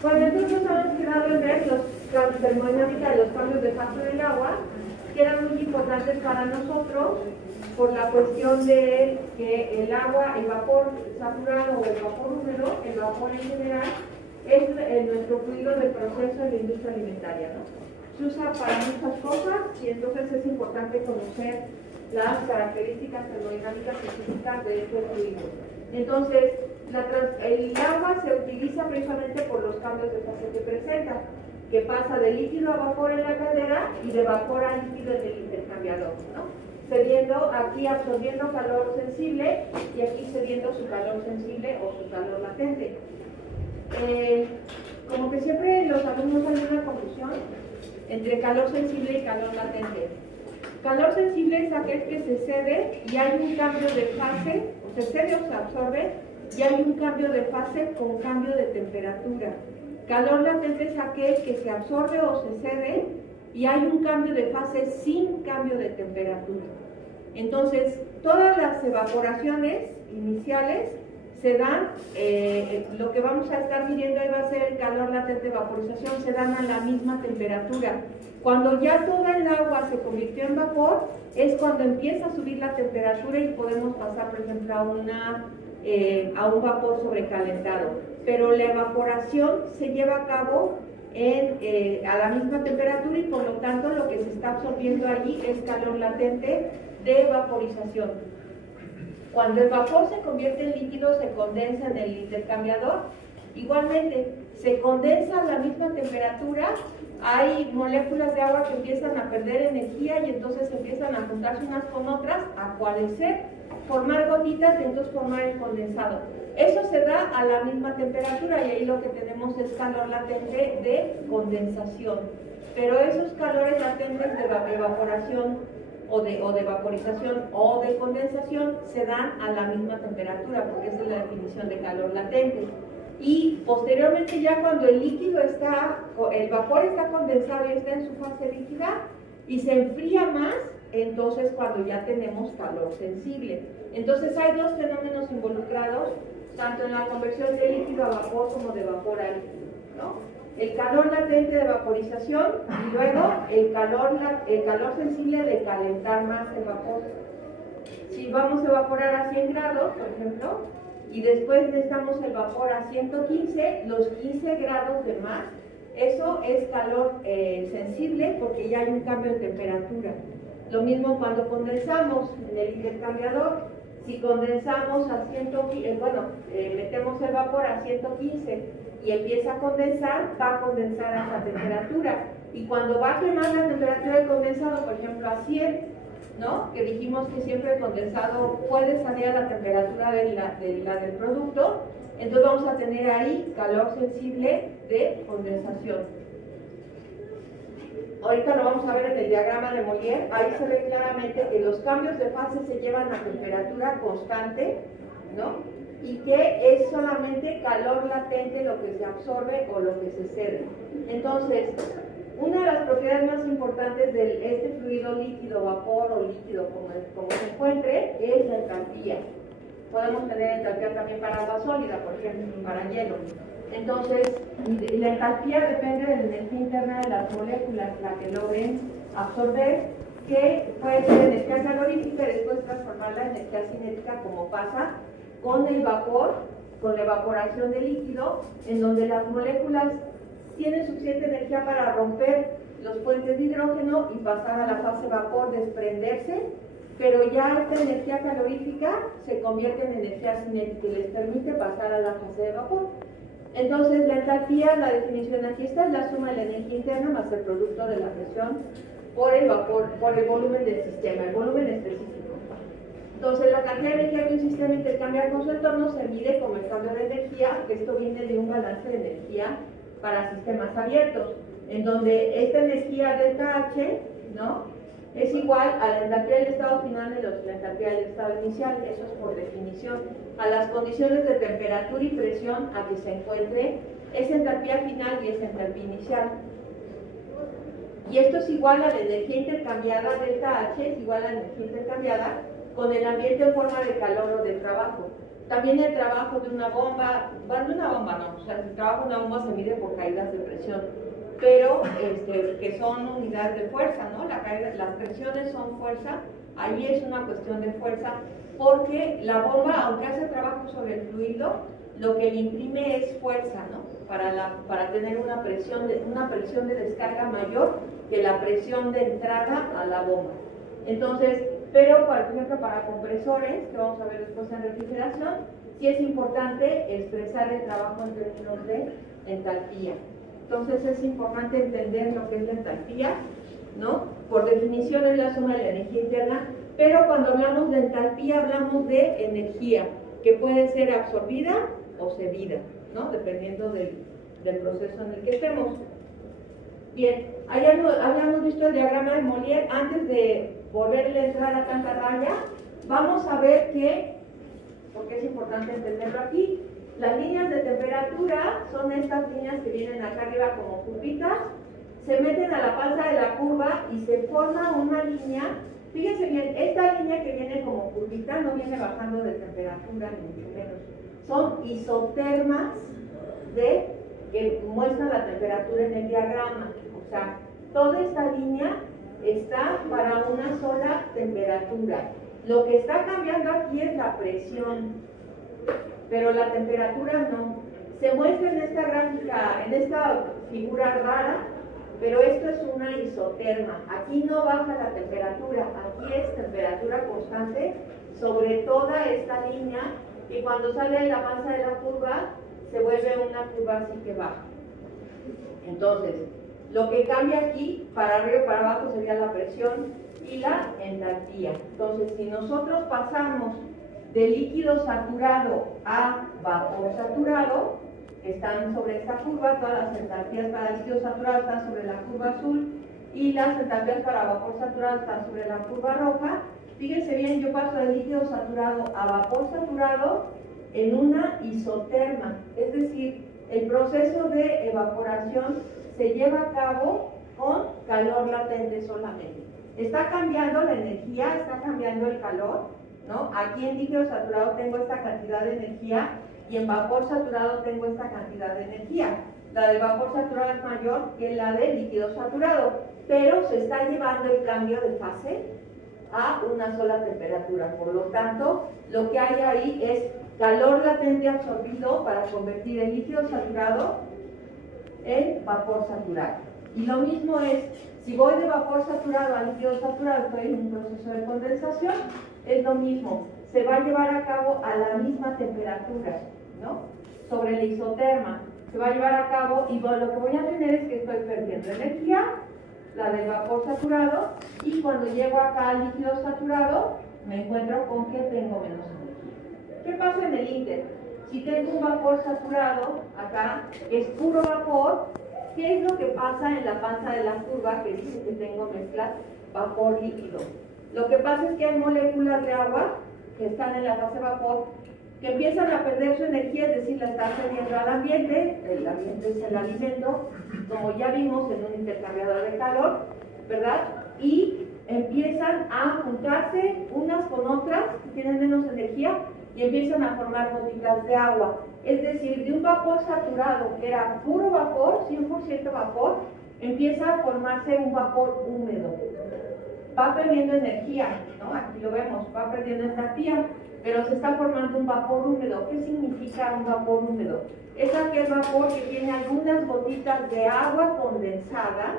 Bueno, entonces nos hemos quedado en ver la termodinámica de los cambios de fase del agua, que eran muy importantes para nosotros por la cuestión de que el agua, el vapor saturado o el vapor húmedo, el vapor en general, es nuestro fluido del proceso de la industria alimentaria, ¿no? Se usa para muchas cosas y entonces es importante conocer las características termodinámicas específicas de este fluido. Entonces, el agua se utiliza precisamente por los cambios de fase que presenta, que pasa de líquido a vapor en la caldera y de vapor a líquido en el intercambiador, ¿no? Cediendo aquí, absorbiendo calor sensible y aquí cediendo su calor sensible o su calor latente. Como que siempre los alumnos hacen una confusión entre calor sensible y calor latente. Calor sensible es aquel que se cede y hay un cambio de fase, o se cede o se absorbe, y hay un cambio de fase con cambio de temperatura. Calor latente es aquel que se absorbe o se cede y hay un cambio de fase sin cambio de temperatura. Entonces, todas las evaporaciones iniciales se dan, lo que vamos a estar midiendo ahí va a ser el calor latente de vaporización, se dan a la misma temperatura. Cuando ya toda el agua se convirtió en vapor, es cuando empieza a subir la temperatura y podemos pasar, por ejemplo, a un vapor sobrecalentado. Pero la evaporación se lleva a cabo a la misma temperatura y por lo tanto lo que se está absorbiendo allí es calor latente de vaporización. Cuando el vapor se convierte en líquido, se condensa en el intercambiador. Igualmente, se condensa a la misma temperatura, hay moléculas de agua que empiezan a perder energía y entonces empiezan a juntarse unas con otras, a coalescer, formar gotitas y entonces formar el condensado. Eso se da a la misma temperatura y ahí lo que tenemos es calor latente de condensación. Pero esos calores latentes de evaporación o de vaporización o de condensación se dan a la misma temperatura, porque esa es la definición de calor latente. Y posteriormente ya cuando el vapor está condensado y está en su fase líquida y se enfría más, entonces cuando ya tenemos calor sensible. Entonces hay dos fenómenos involucrados, tanto en la conversión de líquido a vapor como de vapor a líquido, ¿no? El calor latente de vaporización y luego el calor sensible de calentar más el vapor. Si vamos a evaporar a 100 grados, por ejemplo, y después necesitamos el vapor a 115, los 15 grados de más, eso es calor sensible porque ya hay un cambio de temperatura. Lo mismo cuando condensamos en el intercambiador. Si condensamos a 115, metemos el vapor a 115 y empieza a condensar, va a condensar a esa temperatura. Y cuando baje más la temperatura del condensado, por ejemplo a 100, ¿no? Que dijimos que siempre el condensado puede salir a la temperatura del producto, entonces vamos a tener ahí calor sensible de condensación. Ahorita lo vamos a ver en el diagrama de Mollier, ahí se ve claramente que los cambios de fase se llevan a temperatura constante, ¿no? Y que es solamente calor latente lo que se absorbe o lo que se cede. Entonces, una de las propiedades más importantes de este fluido líquido, vapor o líquido, como se encuentre, es la entalpía. Podemos tener entalpía también para agua sólida, por ejemplo, para hielo. Entonces, la entalpía depende de la energía interna de las moléculas, la que logren absorber, que puede ser energía calorífica y después transformarla en energía cinética, como pasa con el vapor, con la evaporación del líquido, en donde las moléculas tienen suficiente energía para romper los puentes de hidrógeno y pasar a la fase vapor, desprenderse, pero ya esta energía calorífica se convierte en energía cinética y les permite pasar a la fase de vapor. Entonces, la entalpía, la definición aquí está, es la suma de la energía interna más el producto de la presión por el vapor, por el volumen del sistema, el volumen específico. Entonces, la cantidad de energía que un sistema intercambia con su entorno se mide como el cambio de energía, que esto viene de un balance de energía para sistemas abiertos, en donde esta energía delta H, ¿no?, es igual a la entalpía del estado final menos la entalpía del estado inicial, eso es por definición, a las condiciones de temperatura y presión a que se encuentre esa entalpía final y esa entalpía inicial. Y esto es igual a la energía intercambiada, delta H es igual a la energía intercambiada con el ambiente en forma de calor o de trabajo. También el trabajo de una bomba, bueno, de una bomba no, o sea, el trabajo de una bomba se mide por caídas de presión, pero que son unidades de fuerza, ¿no? Las presiones son fuerza, ahí es una cuestión de fuerza, porque la bomba, aunque hace trabajo sobre el fluido, lo que le imprime es fuerza, ¿no? Para tener una presión de descarga mayor que la presión de entrada a la bomba. Entonces, pero por ejemplo para compresores, que vamos a ver después en refrigeración, sí es importante expresar el trabajo en términos de entalpía. Entonces es importante entender lo que es la entalpía, ¿no? Por definición es la suma de la energía interna, pero cuando hablamos de entalpía hablamos de energía, que puede ser absorbida o cedida, ¿no? Dependiendo del proceso en el que estemos. Bien, habíamos visto el diagrama de Mollier. Antes de volverle a entrar a tanta raya, vamos a ver que, porque es importante entenderlo aquí, las líneas de temperatura son estas líneas que vienen acá arriba como curvitas, se meten a la falsa de la curva y se forma una línea. Fíjense bien, esta línea que viene como curvita no viene bajando de temperatura ni mucho menos, son isotermas que muestran la temperatura en el diagrama. O sea, toda esta línea está para una sola temperatura. Lo que está cambiando aquí es la presión, pero la temperatura no. Se muestra en esta gráfica, en esta figura rara, pero esto es una isoterma. Aquí no baja la temperatura, aquí es temperatura constante sobre toda esta línea, y cuando sale la masa de la curva, se vuelve una curva así que baja. Entonces, lo que cambia aquí, para arriba y para abajo, sería la presión y la entalpía. Entonces, si nosotros pasamos de líquido saturado a vapor saturado, están sobre esta curva, todas las entalpías para líquido saturado están sobre la curva azul y las entalpías para vapor saturado están sobre la curva roja. Fíjense bien, yo paso de líquido saturado a vapor saturado en una isoterma, es decir, el proceso de evaporación se lleva a cabo con calor latente solamente. Está cambiando la energía, está cambiando el calor, ¿no? Aquí en líquido saturado tengo esta cantidad de energía y en vapor saturado tengo esta cantidad de energía. La del vapor saturado es mayor que la del líquido saturado, pero se está llevando el cambio de fase a una sola temperatura. Por lo tanto, lo que hay ahí es calor latente absorbido para convertir el líquido saturado en vapor saturado. Y lo mismo es, si voy de vapor saturado a líquido saturado, estoy en un proceso de condensación, es lo mismo, se va a llevar a cabo a la misma temperatura, ¿no? Sobre la isoterma, se va a llevar a cabo, y lo que voy a tener es que estoy perdiendo energía, la del vapor saturado, y cuando llego acá al líquido saturado, me encuentro con que tengo menos energía. ¿Qué pasa en el ínter? Si tengo un vapor saturado, acá, que es puro vapor, ¿qué es lo que pasa en la panza de la curva que dice que tengo mezcla vapor líquido? Lo que pasa es que hay moléculas de agua que están en la fase vapor que empiezan a perder su energía, es decir, la están cediendo al ambiente. El ambiente es el alimento, como ya vimos en un intercambiador de calor, ¿verdad? Y empiezan a juntarse unas con otras que tienen menos energía y empiezan a formar gotitas de agua. Es decir, de un vapor saturado que era puro vapor, 100% vapor, empieza a formarse un vapor húmedo. Va perdiendo energía, ¿no? Aquí lo vemos, va perdiendo energía, pero se está formando un vapor húmedo. ¿Qué significa un vapor húmedo? Es aquel vapor que tiene algunas gotitas de agua condensada,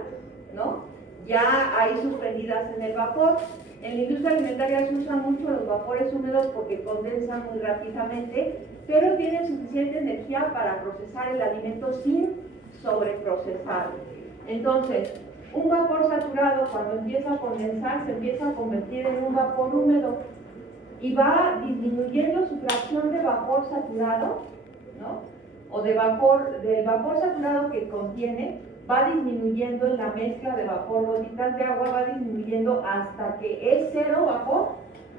¿no? Ya ahí suspendidas en el vapor. En la industria alimentaria se usan mucho los vapores húmedos porque condensan muy rápidamente, pero tienen suficiente energía para procesar el alimento sin sobreprocesarlo. Entonces, un vapor saturado, cuando empieza a condensar, se empieza a convertir en un vapor húmedo y va disminuyendo su fracción de vapor saturado, ¿no? O del vapor saturado que contiene, va disminuyendo en la mezcla de vapor, gotitas de agua, va disminuyendo hasta que es cero vapor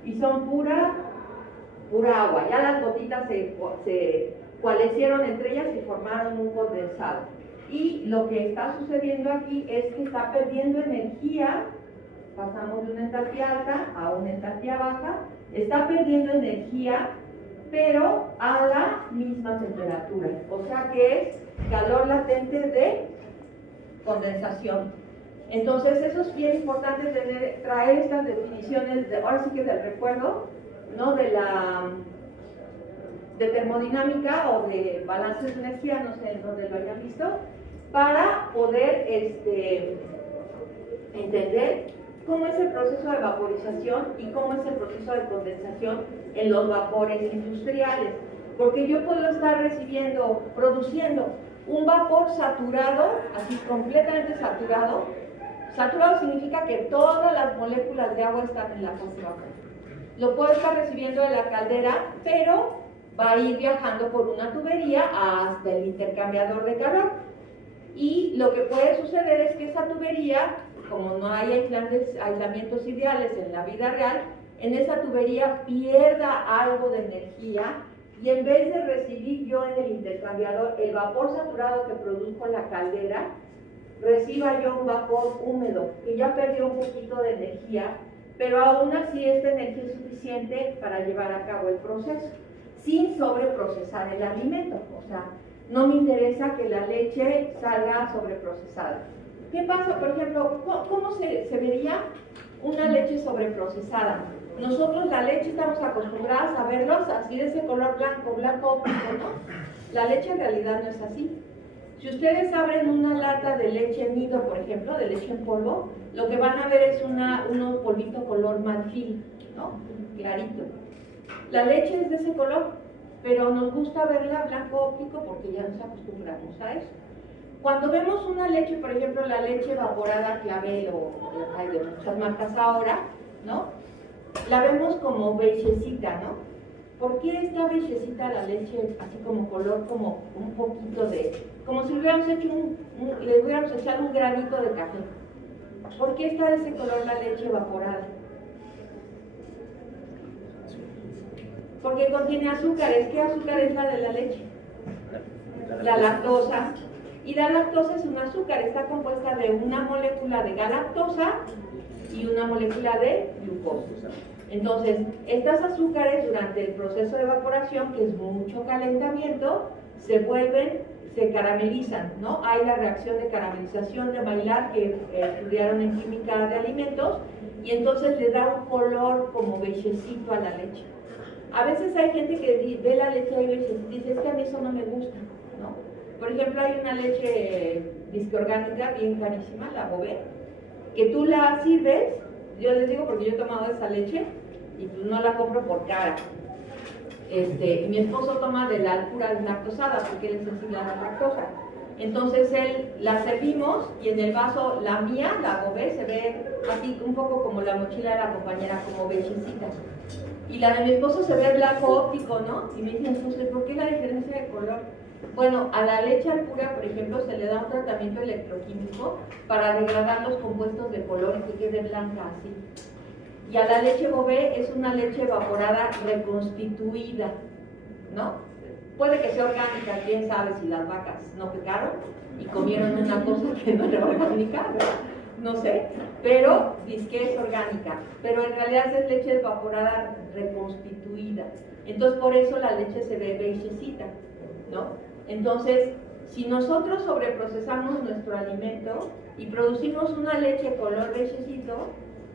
y son pura agua. Ya las gotitas se coalescieron entre ellas y formaron un condensado. Y lo que está sucediendo aquí es que está perdiendo energía, pasamos de una entalpía alta a una entalpía baja, está perdiendo energía pero a la misma temperatura, o sea que es calor latente de condensación. Entonces eso es bien importante traer estas definiciones, ahora sí que del recuerdo, ¿no? De termodinámica o de balances de energía, no sé en dónde lo hayan visto, para poder entender cómo es el proceso de vaporización y cómo es el proceso de condensación en los vapores industriales. Porque yo puedo estar produciendo un vapor saturado, así completamente saturado. Saturado significa que todas las moléculas de agua están en la fase de vapor. Lo puedo estar recibiendo de la caldera, pero va a ir viajando por una tubería hasta el intercambiador de calor. Y lo que puede suceder es que esa tubería, como no hay aislamientos ideales en la vida real, en esa tubería pierda algo de energía y en vez de recibir yo en el intercambiador el vapor saturado que produjo la caldera, reciba yo un vapor húmedo que ya perdió un poquito de energía, pero aún así esta energía es suficiente para llevar a cabo el proceso, sin sobreprocesar el alimento. O sea, no me interesa que la leche salga sobreprocesada. ¿Qué pasa, por ejemplo, cómo se vería una leche sobreprocesada? Nosotros la leche estamos acostumbradas a verlos así de ese color blanco óptico, ¿no? La leche en realidad no es así. Si ustedes abren una lata de leche nido, por ejemplo, de leche en polvo, lo que van a ver es un polvito color marfil, ¿no? Clarito. La leche es de ese color, pero nos gusta verla blanco óptico porque ya nos acostumbramos a eso. Cuando vemos una leche, por ejemplo, la leche evaporada Clavel o hay de muchas marcas ahora, ¿no? La vemos como beigecita, ¿no? ¿Por qué está beigecita la leche así como color, como un poquito como si le hubiéramos echado un granito de café? ¿Por qué está de ese color la leche evaporada? Porque contiene azúcares. ¿Qué azúcar es la de la leche? La lactosa. Y la lactosa es un azúcar, está compuesta de una molécula de galactosa y una molécula de glucosa. Entonces, estas azúcares durante el proceso de evaporación, que es mucho calentamiento, se caramelizan, ¿no? Hay la reacción de caramelización de Maillard que estudiaron en química de alimentos, y entonces le da un color como beigecito a la leche. A veces hay gente que ve la leche ahí beigecita y dice, es que a mí eso no me gusta, ¿no? Por ejemplo, hay una leche disque orgánica bien carísima, la Bobé, que tú la sirves, yo les digo porque yo he tomado esa leche y pues no la compro por cara. Mi esposo toma de la pura lactosada porque él es sensible a la lactosa. Entonces la servimos y en el vaso, la mía, la Bobé, se ve así un poco como la mochila de la compañera, como beigecita. Y la de mi esposo se ve blanco óptico, ¿no? Y me dicen, entonces, ¿por qué la diferencia de color? Bueno, a la leche al pura, por ejemplo, se le da un tratamiento electroquímico para degradar los compuestos de color y que quede blanca así. Y a la leche Bobé es una leche evaporada reconstituida, ¿no? Puede que sea orgánica, quién sabe si las vacas no pecaron y comieron una cosa que no era orgánica, ¿verdad? No sé, pero dice que es orgánica, pero en realidad es leche evaporada reconstituida. Entonces por eso la leche se ve beigecita, ¿no? Entonces, si nosotros sobreprocesamos nuestro alimento y producimos una leche color beigecito,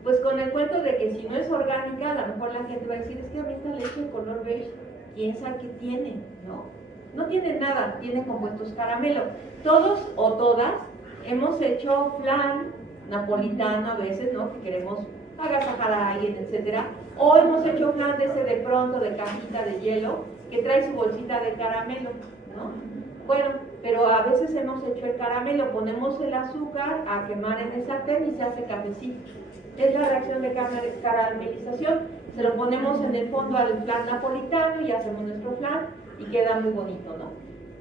pues con el cuento de que si no es orgánica, a lo mejor la gente va a decir, es que a mí esta leche color beige, ¿quién sabe qué tiene? ¿No? No tiene nada, tiene compuestos caramelo. Todos o todas hemos hecho flan napolitano a veces, ¿no? Que queremos agasajar a alguien, etcétera. O hemos hecho flan de ese de pronto, de cajita de hielo, que trae su bolsita de caramelo, ¿no? Bueno, pero a veces hemos hecho el caramelo, ponemos el azúcar a quemar en el sartén y se hace cafecito. Es la reacción de caramelización. Se lo ponemos en el fondo al flan napolitano y hacemos nuestro flan y queda muy bonito, ¿no?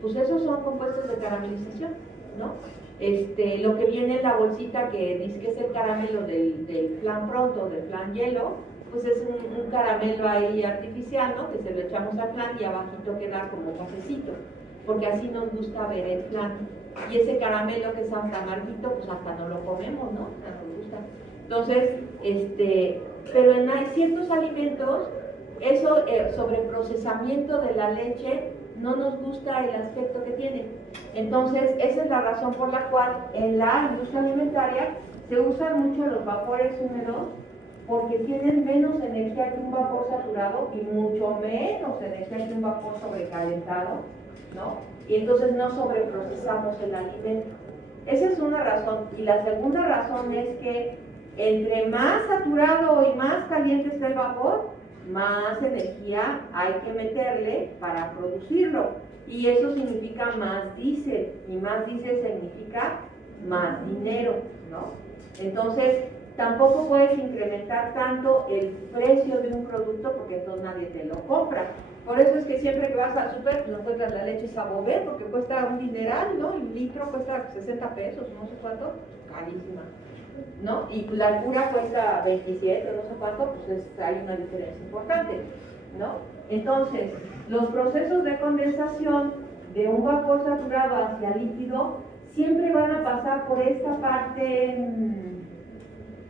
Pues esos son compuestos de caramelización, ¿no? Lo que viene en la bolsita que dice que es el caramelo del flan pronto, del flan hielo, pues es un caramelo ahí artificial, ¿no? Que se lo echamos al flan y abajito queda como cafecito, porque así nos gusta ver el flan. Y ese caramelo que es hasta amarguito, pues hasta no lo comemos, ¿no? Nos gusta. Entonces, pero hay ciertos alimentos eso, sobreprocesamiento de la leche, no nos gusta el aspecto que tiene. Entonces, esa es la razón por la cual en la industria alimentaria se usan mucho los vapores húmedos, porque tienen menos energía que un vapor saturado y mucho menos energía que un vapor sobrecalentado, ¿no? Y entonces no sobreprocesamos el alimento. Esa es una razón. Y la segunda razón es que entre más saturado y más caliente está el vapor, más energía hay que meterle para producirlo. Y eso significa más diésel, y más diésel significa más dinero, ¿no? Entonces, tampoco puedes incrementar tanto el precio de un producto porque entonces nadie te lo compra. Por eso es que siempre que vas al súper, pues encuentras la leche Sabobé, porque cuesta un dineral, ¿no? Un litro cuesta 60 pesos, no sé cuánto, carísima, ¿no? Y la pura cuesta 27, no sé cuánto, pues hay una diferencia importante, ¿no? Entonces, los procesos de condensación de un vapor saturado hacia líquido siempre van a pasar por esta parte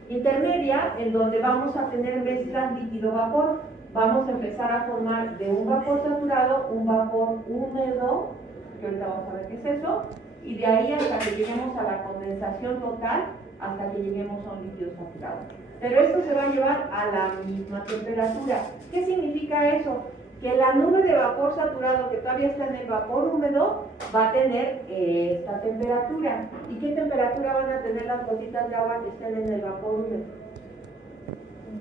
intermedia, en donde vamos a tener mezclas líquido-vapor. Vamos a empezar a formar de un vapor saturado un vapor húmedo, que ahorita vamos a ver qué es eso, y de ahí hasta que lleguemos a la condensación total, hasta que lleguemos a un líquido saturado. Pero esto se va a llevar a la misma temperatura. ¿Qué significa eso? Que la nube de vapor saturado que todavía está en el vapor húmedo va a tener esta temperatura. ¿Y qué temperatura van a tener las gotitas de agua que estén en el vapor húmedo?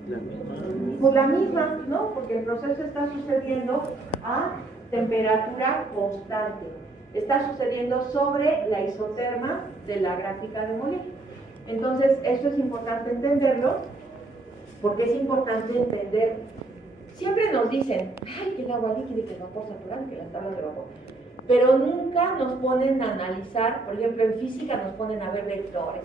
La misma. Pues la misma, ¿no? Porque el proceso está sucediendo a temperatura constante. Está sucediendo sobre la isoterma de la gráfica de Mollet. Entonces, esto es importante entenderlo, porque es importante entender. Siempre nos dicen, ay, que el agua líquida y que el vapor saturado, que las tablas de vapor. Pero nunca nos ponen a analizar, por ejemplo, en física nos ponen a ver vectores.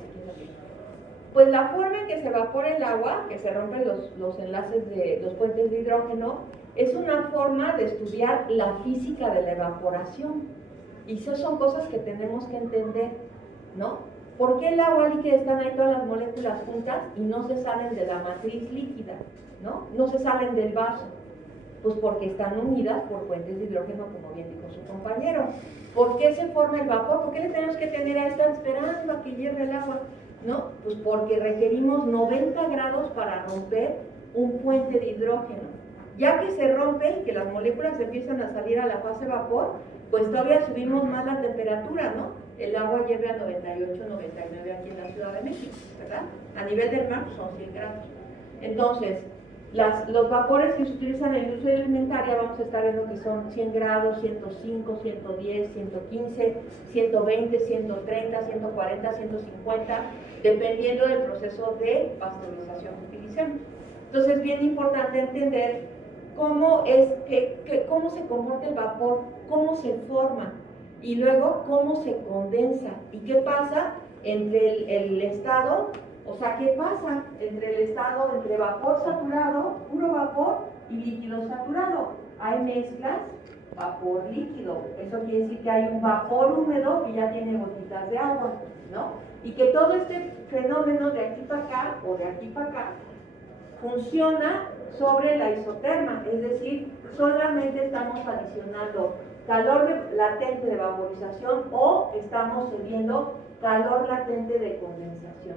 Pues la forma en que se evapora el agua, que se rompen los enlaces de los puentes de hidrógeno, es una forma de estudiar la física de la evaporación. Y esas son cosas que tenemos que entender, ¿no? ¿Por qué el agua líquida están ahí todas las moléculas juntas y no se salen de la matriz líquida, ¿no? No se salen del vaso. Pues porque están unidas por puentes de hidrógeno, como bien dijo su compañero. ¿Por qué se forma el vapor? ¿Por qué le tenemos que tener a estar esperando a que hierva el agua? ¿No? Pues porque requerimos 90 grados para romper un puente de hidrógeno. Ya que se rompe y que las moléculas empiezan a salir a la fase vapor, pues todavía subimos más la temperatura, ¿no? El agua llega a 98, 99 aquí en la Ciudad de México, ¿verdad? A nivel del mar pues son 100 grados. Entonces, los vapores que se utilizan en la industria alimentaria vamos a estar viendo que son 100 grados, 105, 110, 115, 120, 130, 140, 150, dependiendo del proceso de pasteurización que utilicemos. Entonces es bien importante entender cómo se comporta el vapor, cómo se forma y luego cómo se condensa y qué pasa entre el estado. O sea, ¿qué pasa entre el estado entre vapor saturado, puro vapor, y líquido saturado? Hay mezclas vapor líquido. Eso quiere decir que hay un vapor húmedo que ya tiene gotitas de agua, ¿no? Y que todo este fenómeno de aquí para acá o de aquí para acá funciona sobre la isoterma, es decir, solamente estamos adicionando calor latente de vaporización o estamos cediendo calor latente de condensación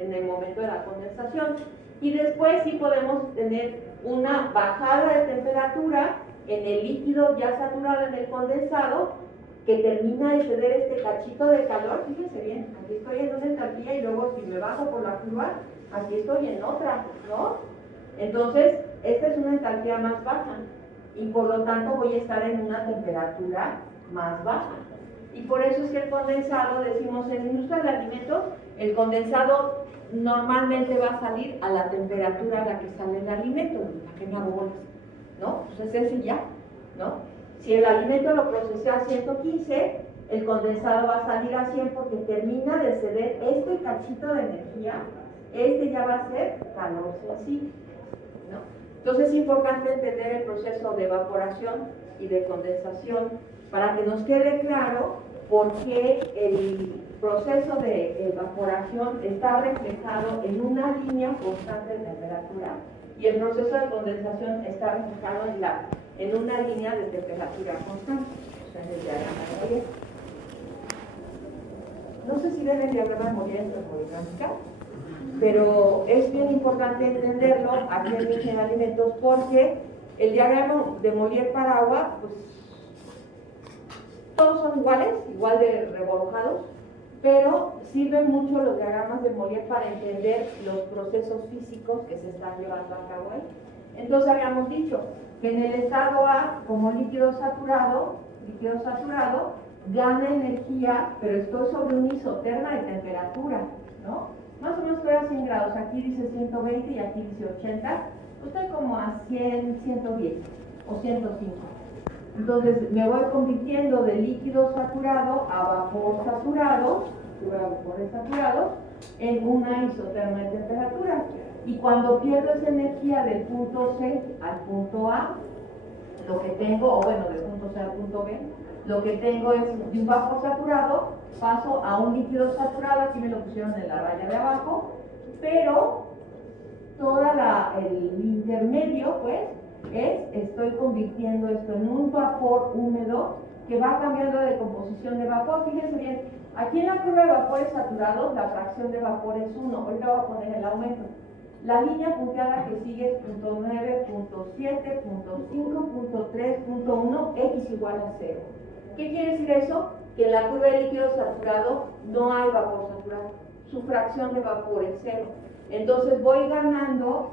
en el momento de la condensación. Y después sí podemos tener una bajada de temperatura en el líquido ya saturado en el condensado, que termina de ceder este cachito de calor. Fíjense bien, aquí estoy en una entalpía y luego si me bajo por la curva, aquí estoy en otra, ¿no? Entonces, esta es una entalpía más baja y por lo tanto voy a estar en una temperatura más baja. Y por eso es que el condensado, decimos en la industria de alimentos, el condensado normalmente va a salir a la temperatura a la que sale el alimento. ¿Para qué me hago bolas? ¿No? Pues es ese ya, ¿no? Si el alimento lo procesé a 115, el condensado va a salir a 100 porque termina de ceder este cachito de energía, este ya va a ser calor sensible, ¿no? Entonces es importante entender el proceso de evaporación y de condensación para que nos quede claro por qué el proceso de evaporación está reflejado en una línea constante de temperatura y el proceso de condensación está reflejado en una línea de temperatura constante, o sea, en el diagrama de Molière. No sé si ven el diagrama de Molière en termodinámica, pero es bien importante entenderlo aquí en Ingeniería de Alimentos, porque el diagrama de Molière para agua, pues todos son iguales, igual de reborjados, pero sirven mucho los diagramas de Molière para entender los procesos físicos que se están llevando a cabo ahí. Entonces habíamos dicho que en el estado A, como líquido saturado, gana energía, pero estoy sobre un isoterma de temperatura, ¿no? Más o menos estoy a 100 grados, aquí dice 120 y aquí dice 80, estoy como a 100, 110 o 105. Entonces me voy convirtiendo de líquido saturado a vapor saturado, en una isoterma de temperatura. Y cuando pierdo esa energía del punto C al punto A, lo que tengo, o bueno, del punto C al punto B, lo que tengo es de un vapor saturado, paso a un líquido saturado, aquí me lo pusieron en la raya de abajo, pero el intermedio, pues, estoy convirtiendo esto en un vapor húmedo que va cambiando de composición de vapor. Fíjense bien, aquí en la curva de vapores saturados la fracción de vapor es 1, ahorita voy a poner el aumento. La línea punteada que sigue es punto 9, punto 7, punto 5, punto 3, punto 1, x igual a 0. ¿Qué quiere decir eso? Que en la curva de líquido saturado no hay vapor saturado, su fracción de vapor es 0. Entonces voy ganando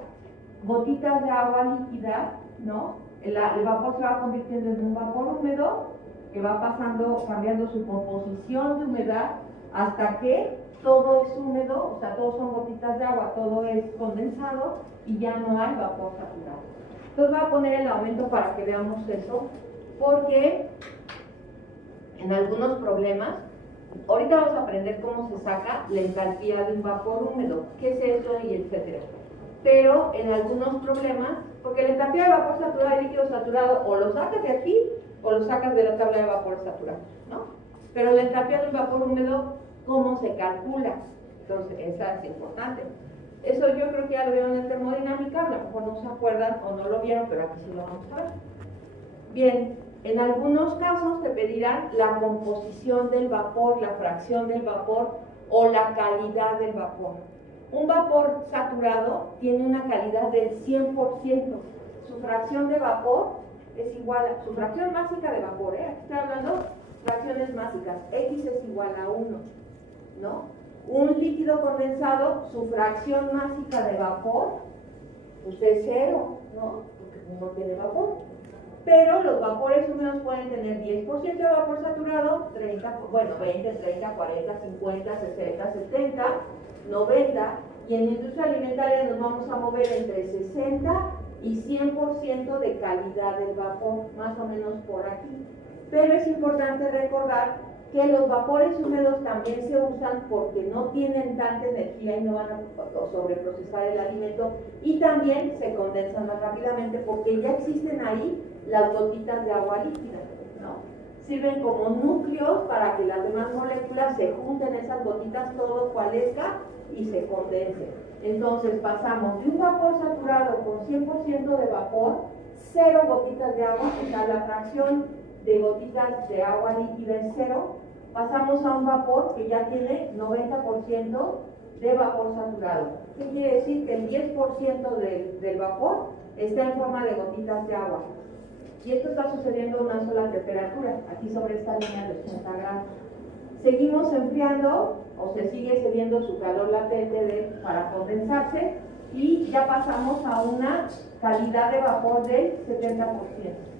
gotitas de agua líquida, ¿no? El vapor se va convirtiendo en un vapor húmedo que va cambiando su composición de humedad hasta que todo es húmedo, o sea, todos son gotitas de agua, todo es condensado y ya no hay vapor saturado. Entonces voy a poner el aumento para que veamos eso, porque en algunos problemas, ahorita vamos a aprender cómo se saca la entalpía de un vapor húmedo, qué es eso y etcétera. Pero en algunos problemas, porque la entalpía de vapor saturado y líquido saturado o lo sacas de aquí o lo sacas de la tabla de vapor saturado, ¿no? Pero la entalpía de un vapor húmedo, ¿cómo se calcula? Entonces, esa es importante. Eso yo creo que ya lo vieron en termodinámica, a lo mejor no se acuerdan o no lo vieron, pero aquí sí lo vamos a ver. Bien, en algunos casos te pedirán la composición del vapor, la fracción del vapor o la calidad del vapor. Un vapor saturado tiene una calidad del 100%. Su fracción de vapor es igual a su fracción másica de vapor, aquí estoy hablando fracciones másicas, x es igual a 1, ¿no? Un líquido condensado, su fracción másica de vapor, pues es 0, ¿no? Porque no tiene vapor. Pero los vapores húmedos pueden tener 10% de vapor saturado, 20, 30, 40, 50, 60, 70, 90, y en la industria alimentaria nos vamos a mover entre 60 y 100% de calidad del vapor, más o menos por aquí. Pero es importante recordar que los vapores húmedos también se usan porque no tienen tanta energía y no van a sobreprocesar el alimento, y también se condensan más rápidamente porque ya existen ahí las gotitas de agua líquida, ¿no? Sirven como núcleos para que las demás moléculas se junten esas gotitas, todo coalesca y se condense. Entonces pasamos de un vapor saturado con 100% de vapor, 0 gotitas de agua, o sea, la fracción de gotitas de agua líquida es 0, pasamos a un vapor que ya tiene 90% de vapor saturado. ¿Qué quiere decir? Que el 10% del vapor está en forma de gotitas de agua. Y esto está sucediendo a una sola temperatura, aquí sobre esta línea de 80 grados. Seguimos enfriando, o se sigue cediendo su calor latente para condensarse, y ya pasamos a una calidad de vapor del 70%.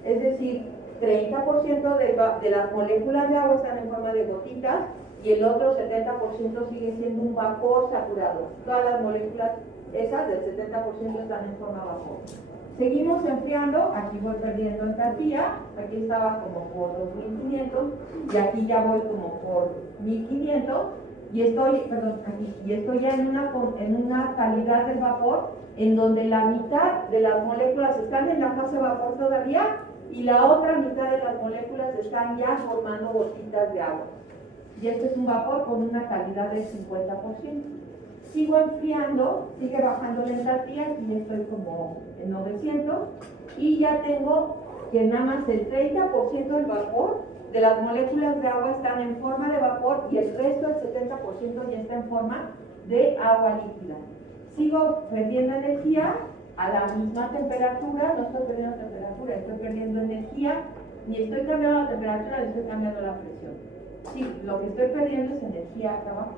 Es decir, 30% de las moléculas de agua están en forma de gotitas y el otro 70% sigue siendo un vapor saturado. Todas las moléculas esas del 70% están en forma vapor. Seguimos enfriando, aquí voy perdiendo entalpía, aquí estaba como por 2500 y aquí ya voy como por 1500 y estoy ya en una calidad del vapor en donde la mitad de las moléculas están en la fase vapor todavía y la otra mitad de las moléculas están ya formando gotitas de agua. Y este es un vapor con una calidad del 50%. sigo enfriando, sigue bajando la entalpía, aquí ya estoy como en 900, y ya tengo que nada más el 30% del vapor de las moléculas de agua están en forma de vapor y el resto, el 70%, ya está en forma de agua líquida. Sigo perdiendo energía a la misma temperatura, no estoy perdiendo temperatura, estoy perdiendo energía, ni estoy cambiando la temperatura, ni estoy cambiando la presión. Sí, lo que estoy perdiendo es energía acá abajo.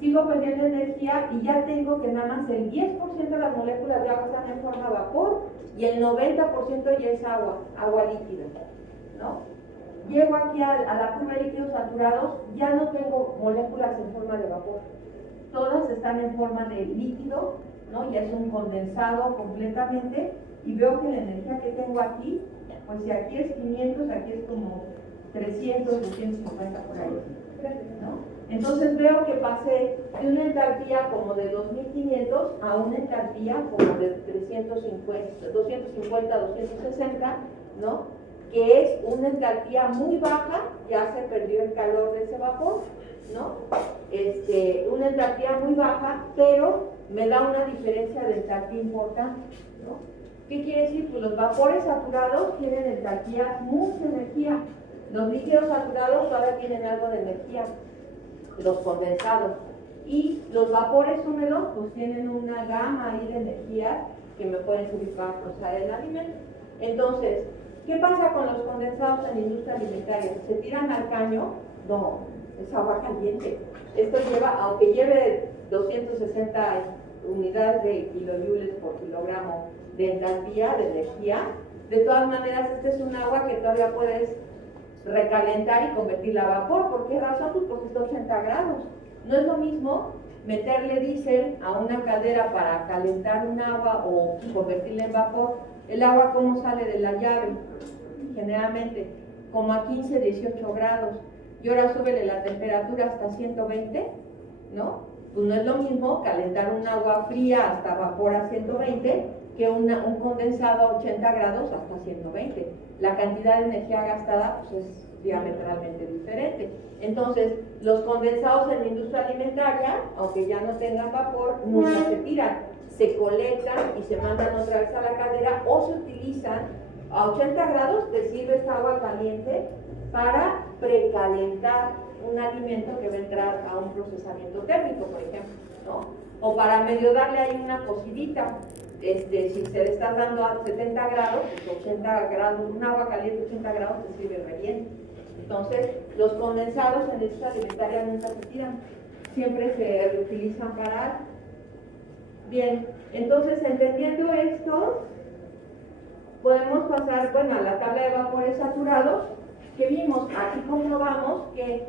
Sigo perdiendo energía y ya tengo que nada más el 10% de las moléculas de agua están en forma de vapor y el 90% ya es agua líquida, ¿no? Llego aquí a la curva de líquidos saturados, ya no tengo moléculas en forma de vapor, todas están en forma de líquido, ¿no? Ya es un condensado completamente, y veo que la energía que tengo aquí, pues si aquí es 500, aquí es como 300, 250 por ahí, ¿no? Entonces veo que pasé de una entalpía como de 2500 a una entalpía como de 350, 250, 260, ¿no? Que es una entalpía muy baja, ya se perdió el calor de ese vapor, ¿no? Una entalpía muy baja, pero me da una diferencia de entalpía importante, ¿no? ¿Qué quiere decir? Pues los vapores saturados tienen entalpías, mucha energía. Los líquidos saturados todavía tienen algo de energía, los condensados. Y los vapores húmedos pues tienen una gama ahí de energía que me pueden servir para procesar el alimento. Entonces, ¿qué pasa con los condensados en la industria alimentaria? ¿Se tiran al caño? No, es agua caliente. Esto lleva, aunque lleve 260 unidades de kilojoules por kilogramo de entalpía, de energía, de todas maneras, este es un agua que todavía puedes recalentar y convertirla a vapor. ¿Por qué razón? Pues porque está a 80 grados. No es lo mismo meterle diésel a una caldera para calentar un agua o convertirla en vapor. El agua, ¿cómo sale de la llave? Generalmente como a 15, 18 grados. Y ahora súbele la temperatura hasta 120, ¿no? Pues no es lo mismo calentar un agua fría hasta vapor a 120 que un condensado a 80 grados hasta 120. La cantidad de energía gastada pues, es diametralmente diferente. Entonces, los condensados en la industria alimentaria, aunque ya no tengan vapor, nunca se tiran. Se colectan y se mandan otra vez a la caldera o se utilizan a 80 grados, te sirve esta agua caliente para precalentar un alimento que va a entrar a un procesamiento térmico, por ejemplo, ¿no? O para medio darle ahí una cocidita. Si se le está dando a 70 grados, pues 80 grados, un agua caliente 80 grados te sirve re bien. Entonces, los condensados en la industria alimentaria nunca se tiran, siempre se reutilizan para algo. Bien, entonces entendiendo esto, podemos pasar, bueno, a la tabla de vapores saturados, que vimos, aquí comprobamos que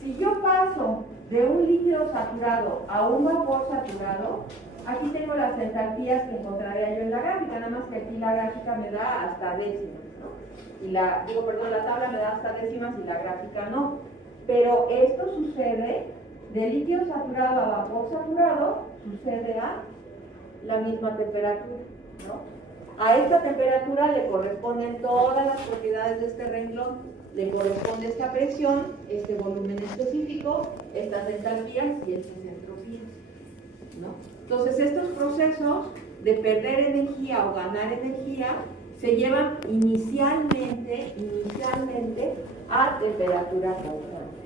si yo paso de un líquido saturado a un vapor saturado, aquí tengo las entalpías que encontraría yo en la gráfica, nada más que aquí la gráfica me da hasta décimas, ¿no? Y la tabla me da hasta décimas y la gráfica no. Pero esto sucede de líquido saturado a vapor saturado, sucede a la misma temperatura, ¿no? A esta temperatura le corresponden todas las propiedades de este renglón, le corresponde esta presión, este volumen específico, estas entalpías y estas entropías, ¿no? Entonces estos procesos de perder energía o ganar energía se llevan inicialmente a temperatura constante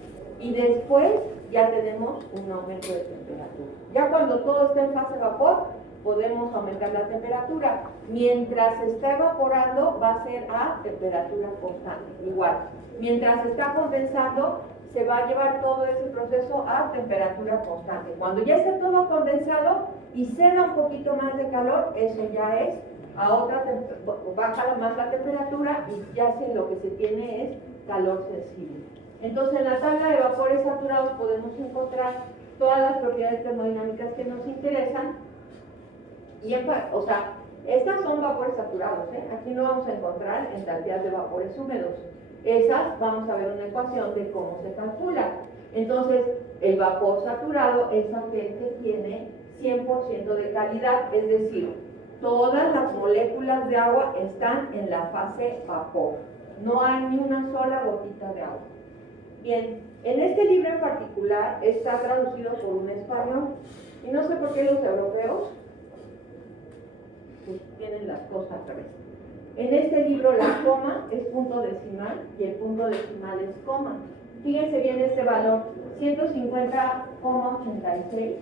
y después ya tenemos un aumento de temperatura. Ya cuando todo está en fase vapor, podemos aumentar la temperatura. Mientras se está evaporando, va a ser a temperatura constante. Igual, mientras se está condensando, se va a llevar todo ese proceso a temperatura constante. Cuando ya esté todo condensado y se da un poquito más de calor, eso ya es a otra baja más la temperatura y ya lo que se tiene es calor sensible. Entonces, en la tabla de vapores saturados podemos encontrar todas las propiedades termodinámicas que nos interesan. Y o sea, estas son vapores saturados, ¿eh? Aquí no vamos a encontrar entalpías de vapores húmedos. Esas vamos a ver una ecuación de cómo se calcula. Entonces, el vapor saturado es aquel que tiene 100% de calidad, es decir, todas las moléculas de agua están en la fase vapor. No hay ni una sola gotita de agua. Bien, en este libro en particular, particular está traducido por un español. Y no sé por qué los europeos pues tienen las cosas al revés. En este libro la coma es punto decimal y el punto decimal es coma. Fíjense bien este valor, 150,86.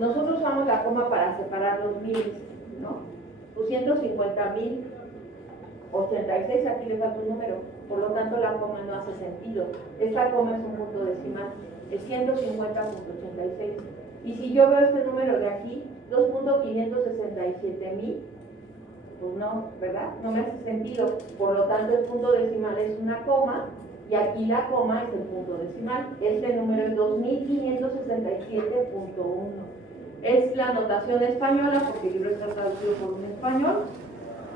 Nosotros usamos la coma para separar los miles, ¿no? Pues 150,086, aquí le falta un número, por lo tanto la coma no hace sentido. Esta coma es un punto decimal, es 150,86. Y si yo veo este número de aquí, 2.567.000, pues no, ¿verdad? No me hace sentido. Por lo tanto, el punto decimal es una coma y aquí la coma es el punto decimal. Este número es 2567.1. Es la notación española porque el libro está traducido por un español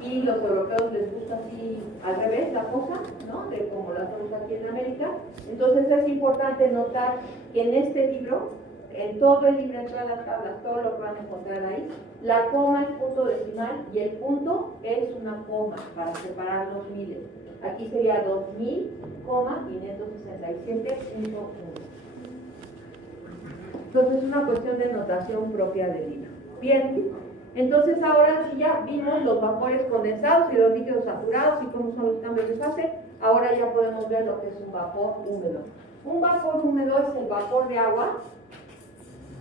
y los europeos les gusta así al revés la cosa, ¿no? De como lo hacemos aquí en América. Entonces es importante notar que en este libro, en todo el libro, en todas las tablas, todo lo que van a encontrar ahí, la coma es punto decimal y el punto es una coma para separar los miles. Aquí sería 2000,567.1. Entonces es una cuestión de notación propia del libro. Bien, entonces ahora sí ya vimos los vapores condensados y los líquidos saturados y cómo son los cambios de fase. Ahora ya podemos ver lo que es un vapor húmedo. Un vapor húmedo es el vapor de agua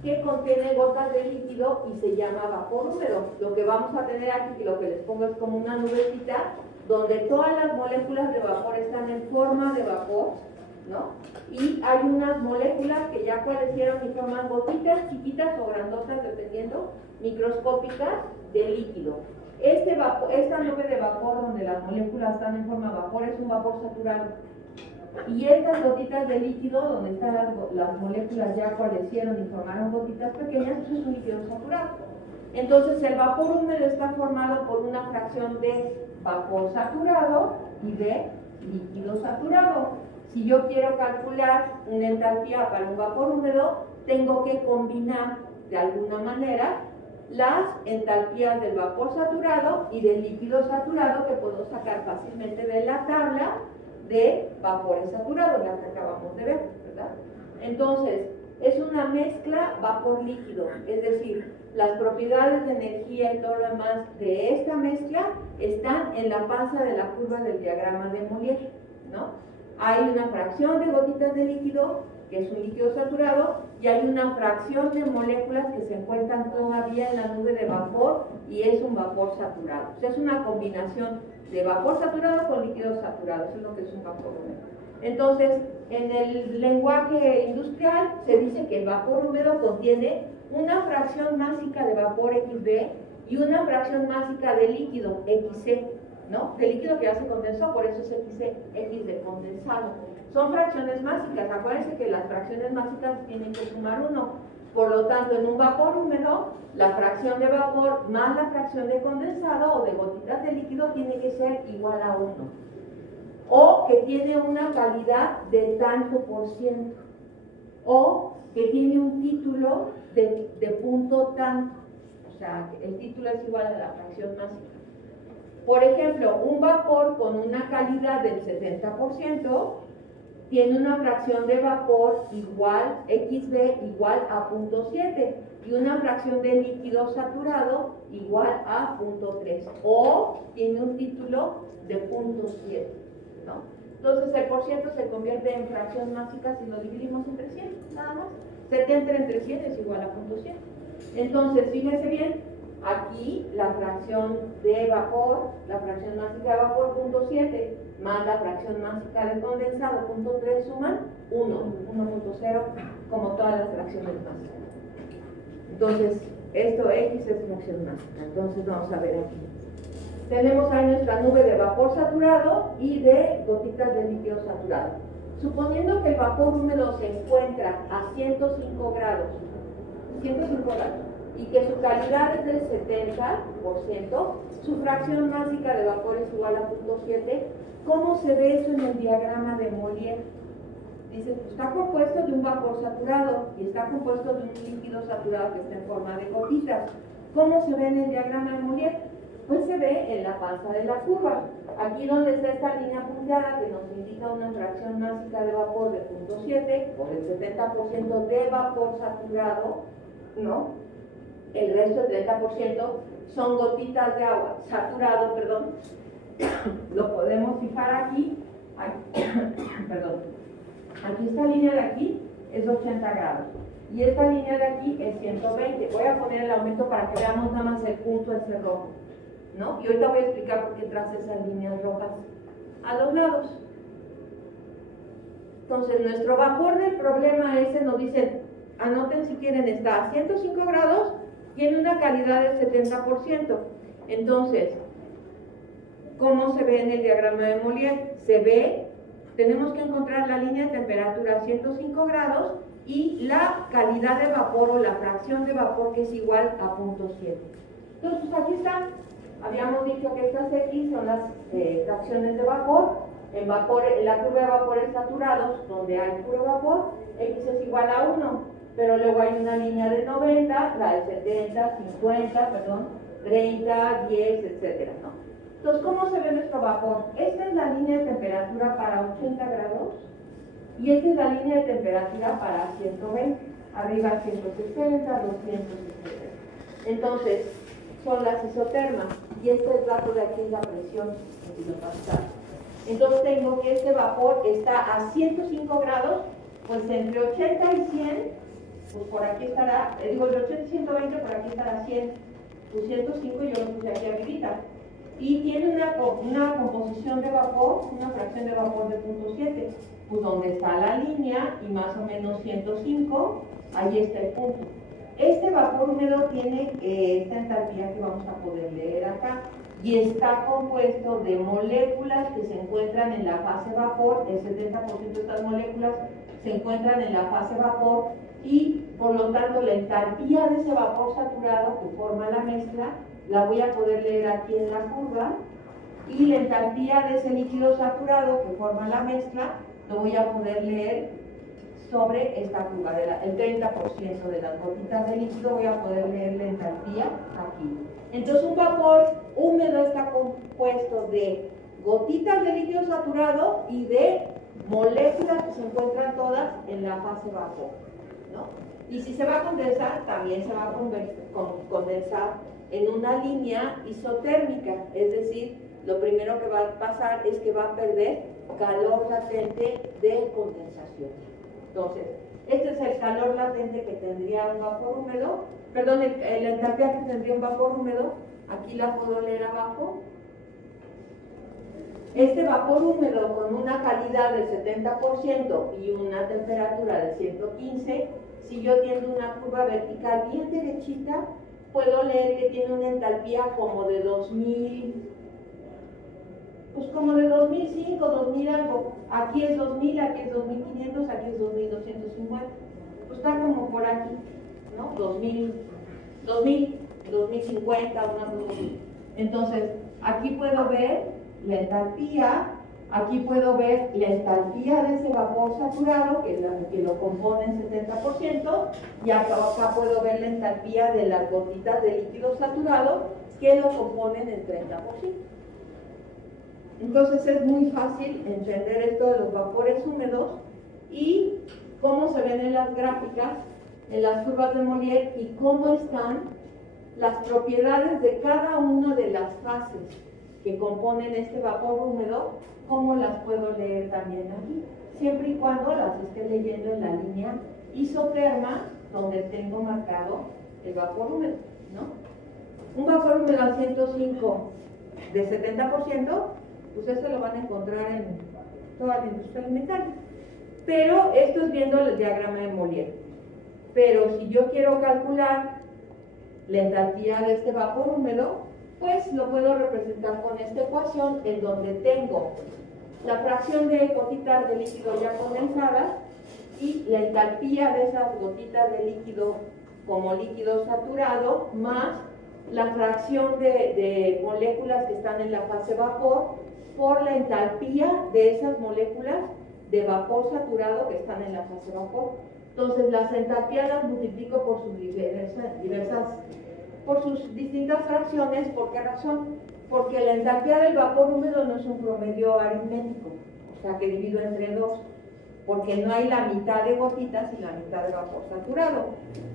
que contiene gotas de líquido y se llama vapor húmedo. Lo que vamos a tener aquí, que lo que les pongo es como una nubecita, donde todas las moléculas de vapor están en forma de vapor, ¿no? Y hay unas moléculas que ya aparecieron y forman gotitas chiquitas o grandotas, dependiendo, microscópicas de líquido. Esta nube de vapor donde las moléculas están en forma de vapor es un vapor saturado. Y estas gotitas de líquido, donde están las moléculas ya aparecieron y formaron gotitas pequeñas, eso es un líquido saturado. Entonces el vapor húmedo está formado por una fracción de vapor saturado y de líquido saturado. Si yo quiero calcular una entalpía para un vapor húmedo, tengo que combinar de alguna manera las entalpías del vapor saturado y del líquido saturado, que puedo sacar fácilmente de la tabla de vapores saturados, la que acabamos de ver, ¿verdad? Entonces, es una mezcla vapor-líquido, es decir, las propiedades de energía y todo lo demás de esta mezcla están en la panza de la curva del diagrama de Mollier, ¿no? Hay una fracción de gotitas de líquido, que es un líquido saturado, y hay una fracción de moléculas que se encuentran todavía en la nube de vapor y es un vapor saturado. O sea, es una combinación de vapor saturado con líquidos saturados, eso es lo que es un vapor húmedo. Entonces, en el lenguaje industrial se dice que el vapor húmedo contiene una fracción másica de vapor XB y una fracción másica de líquido XC, ¿no? De líquido que ya se condensó, por eso es XC, X de condensado. Son fracciones másicas, acuérdense que las fracciones másicas tienen que sumar 1. Por lo tanto, en un vapor húmedo, la fracción de vapor más la fracción de condensado o de gotitas de líquido tiene que ser igual a 1. O que tiene una calidad de tanto por ciento. O que tiene un título de punto tanto. O sea, el título es igual a la fracción másica. Por ejemplo, un vapor con una calidad del 70% tiene una fracción de vapor igual, XB igual a 0.7 y una fracción de líquido saturado igual a 0.3 o tiene un título de 0.7, ¿no? Entonces el porciento se convierte en fracción másica si lo dividimos entre 100, nada más. 70 entre 100 es igual a 0.7. Entonces, fíjense bien, aquí la fracción de vapor, la fracción másica de vapor, 0.7, más la fracción másica de condensado, 0.3, suman 1, 1.0, como todas las fracciones mágicas. Entonces, esto X es fracción mágica. Entonces, vamos a ver aquí. Tenemos ahí nuestra nube de vapor saturado y de gotitas de líquido saturado. Suponiendo que el vapor húmedo se encuentra a 105 grados, y que su calidad es del 70%, su fracción másica de vapor es igual a 0.7, ¿cómo se ve eso en el diagrama de Mollier? Dice, pues está compuesto de un vapor saturado y está compuesto de un líquido saturado que está en forma de gotitas. ¿Cómo se ve en el diagrama de Mollier? Pues se ve en la falsa de la curva. Aquí donde está esta línea punteada que nos indica una fracción másica de vapor de 0.7 o del 70% de vapor saturado, ¿no? El resto del 30% son gotitas de agua, saturado, perdón. Lo podemos fijar aquí, perdón. Aquí esta línea de aquí es 80 grados y esta línea de aquí es 120. Voy a poner el aumento para que veamos nada más el punto ese rojo, ¿no? Y ahorita voy a explicar por qué trazo esas líneas rojas a los lados. Entonces, nuestro vapor del problema ese nos dicen, anoten si quieren, está a 105 grados, tiene una calidad del 70%. Entonces, ¿cómo se ve en el diagrama de Mollier? Se ve, tenemos que encontrar la línea de temperatura a 105 grados y la calidad de vapor o la fracción de vapor que es igual a 0.7. Entonces, aquí están. Habíamos dicho que estas X son las fracciones de vapor. En la curva de vapores saturados, donde hay puro vapor, X es igual a 1. Pero luego hay una línea de 90, la de 70, 50, perdón, 30, 10, etcétera, ¿no? Entonces, ¿cómo se ve nuestro vapor? Esta es la línea de temperatura para 80 grados y esta es la línea de temperatura para 120, arriba 160, 200, etcétera. Entonces, son las isotermas y este dato de aquí es la presión en kilopascal. Entonces tengo que este vapor está a 105 grados, pues entre 80 y 100, pues por aquí estará, digo de 80 y 120, por aquí estará 100, pues 105 yo lo puse aquí arribita. Y tiene una composición de vapor, una fracción de vapor de 0.7, pues donde está la línea y más o menos 105, ahí está el punto. Este vapor húmedo tiene esta entalpía que vamos a poder leer acá y está compuesto de moléculas que se encuentran en la fase vapor. El 70% de estas moléculas se encuentran en la fase vapor y por lo tanto la entalpía de ese vapor saturado que forma la mezcla la voy a poder leer aquí en la curva y la entalpía de ese líquido saturado que forma la mezcla lo voy a poder leer sobre esta curva, el 30% de las gotitas de líquido voy a poder leer la entalpía aquí. Entonces un vapor húmedo está compuesto de gotitas de líquido saturado y de moléculas que se encuentran todas en la fase vapor, ¿no? Y si se va a condensar, también se va a condensar en una línea isotérmica, es decir, lo primero que va a pasar es que va a perder calor latente de condensación. Entonces, este es el calor latente que tendría un vapor húmedo, perdón, la entalpía que tendría un vapor húmedo, aquí la puedo leer abajo. Este vapor húmedo con una calidad del 70% y una temperatura de 115, si yo tiendo una curva vertical bien derechita, puedo leer que tiene una entalpía como de 2000, pues como de 2005, 2000 algo. Aquí es 2000, aquí es 2500, aquí es 2250. Pues está como por aquí, ¿no? 2050, una cosa así. Entonces, aquí puedo ver la entalpía, aquí puedo ver la entalpía de ese vapor saturado, que lo compone en 70%, y acá puedo ver la entalpía de las gotitas de líquido saturado, que lo componen en 30%. Entonces es muy fácil entender esto de los vapores húmedos y cómo se ven en las gráficas, en las curvas de Mollier y cómo están las propiedades de cada una de las fases que componen este vapor húmedo, cómo las puedo leer también aquí, siempre y cuando las esté leyendo en la línea isoterma donde tengo marcado el vapor húmedo, ¿no? Un vapor húmedo a 105 de 70%, pues eso lo van a encontrar en toda la industria alimentaria. Pero esto es viendo el diagrama de Mollier. Pero si yo quiero calcular la entalpía de este vapor húmedo, pues lo puedo representar con esta ecuación en donde tengo la fracción de gotitas de líquido ya condensadas y la entalpía de esas gotitas de líquido como líquido saturado más la fracción de moléculas que están en la fase vapor por la entalpía de esas moléculas de vapor saturado que están en la fase vapor. Entonces las entalpías las multiplico por sus diversas por sus distintas fracciones. ¿Por qué razón? Porque la entalpía del vapor húmedo no es un promedio aritmético, o sea que divido entre dos, porque no hay la mitad de gotitas y la mitad de vapor saturado.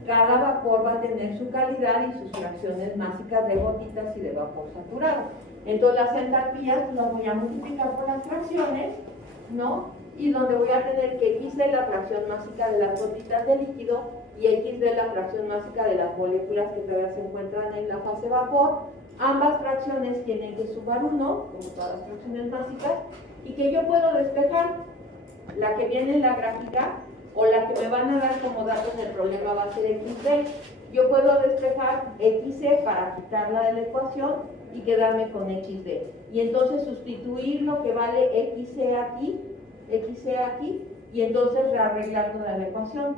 Cada vapor va a tener su calidad y sus fracciones másicas de gotitas y de vapor saturado. Entonces las entalpías las voy a multiplicar por las fracciones, ¿no? Y donde voy a tener que X es la fracción másica de las gotitas de líquido y X es la fracción másica de las moléculas que todavía se encuentran en la fase vapor. Ambas fracciones tienen que sumar 1, como todas las fracciones básicas, y que yo puedo despejar. La que viene en la gráfica o la que me van a dar como datos del problema va a ser XD. Yo puedo despejar XC para quitarla de la ecuación y quedarme con XD. Y entonces sustituir lo que vale XC aquí, y entonces rearreglar toda la ecuación.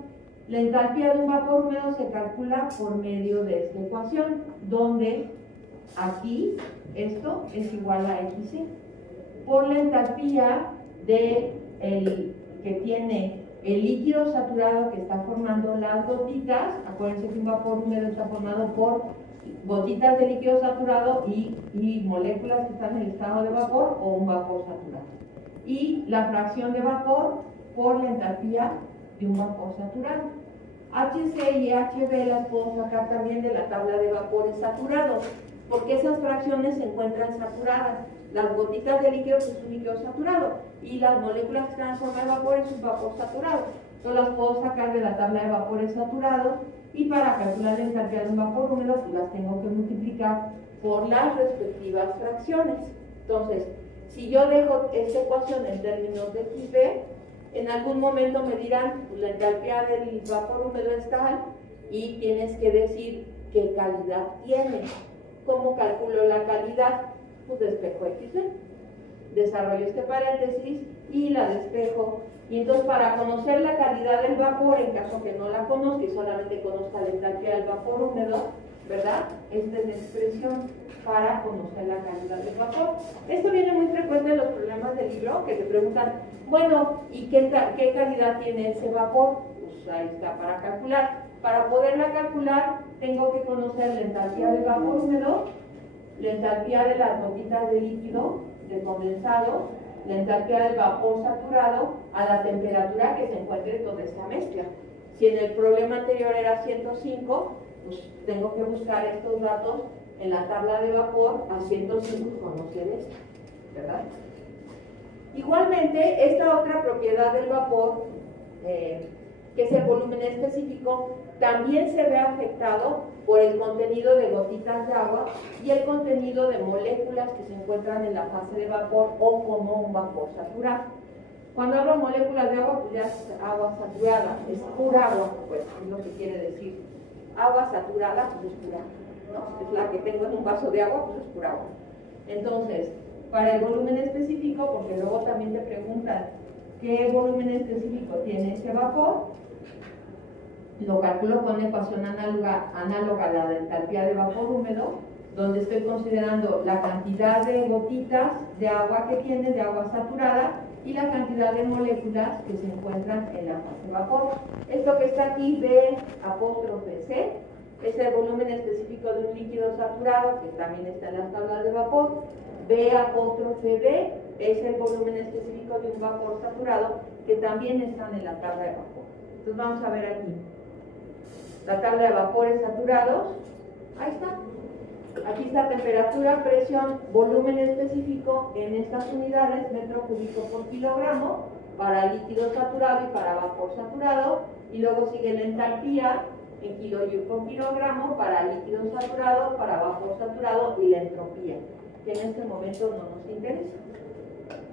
La entalpía de un vapor húmedo se calcula por medio de esta ecuación, donde aquí esto es igual a XC por la entalpía de que tiene el líquido saturado que está formando las gotitas. Acuérdense que un vapor húmedo está formado por gotitas de líquido saturado y moléculas que están en el estado de vapor o un vapor saturado. Y la fracción de vapor por la entalpía de un vapor saturado. HC y HB las puedo sacar también de la tabla de vapores saturados, porque esas fracciones se encuentran saturadas. Las gotitas de líquido es un líquido saturado y las moléculas que están en forma de vapor es un vapor saturado. Entonces las puedo sacar de la tabla de vapores saturados y para calcular la entalpía de un vapor húmedo pues las tengo que multiplicar por las respectivas fracciones. Entonces, si yo dejo esta ecuación en términos de XB, en algún momento me dirán pues, la entalpía del vapor húmedo es tal y tienes que decir qué calidad tiene. ¿Cómo calculo la calidad? Pues despejo XB, desarrollo este paréntesis y la despejo. Y entonces para conocer la calidad del vapor, en caso que no la conozca y solamente conozca la entalpía del vapor húmedo, ¿verdad? Esta es la expresión para conocer la calidad del vapor. Esto viene muy frecuente en los problemas del libro, que te preguntan, bueno, ¿y qué calidad tiene ese vapor? Pues ahí está para calcular. Para poderla calcular, tengo que conocer la entalpía del vapor húmedo, la entalpía de las gotitas de líquido, de condensado, la entalpía del vapor saturado a la temperatura que se encuentre toda esta mezcla. Si en el problema anterior era 105, pues tengo que buscar estos datos en la tabla de vapor a 105 y conocer esto, ¿verdad? Igualmente, esta otra propiedad del vapor, que es el volumen específico, también se ve afectado por el contenido de gotitas de agua y el contenido de moléculas que se encuentran en la fase de vapor o como un vapor saturado. Cuando hablo de moléculas de agua, pues ya es agua saturada, es pura agua, pues es lo que quiere decir. Agua saturada, pues es pura, ¿no? Es la que tengo en un vaso de agua, pues es pura agua. Entonces, para el volumen específico, porque luego también te preguntan qué volumen específico tiene ese vapor, lo calculo con una ecuación análoga a la de entalpía de vapor húmedo, donde estoy considerando la cantidad de gotitas de agua que tiene, de agua saturada, y la cantidad de moléculas que se encuentran en la fase de vapor. Esto que está aquí, B'(C), es el volumen específico de un líquido saturado, que también está en las tablas de vapor. B'(B) es el volumen específico de un vapor saturado, que también están en la tabla de vapor. Entonces vamos a ver aquí. La tabla de vapores saturados, ahí está. Aquí está temperatura, presión, volumen específico en estas unidades, metro cúbico por kilogramo, para líquido saturado y para vapor saturado, y luego sigue la entalpía en kilojoule por kilogramo para líquido saturado, para vapor saturado y la entropía, que en este momento no nos interesa.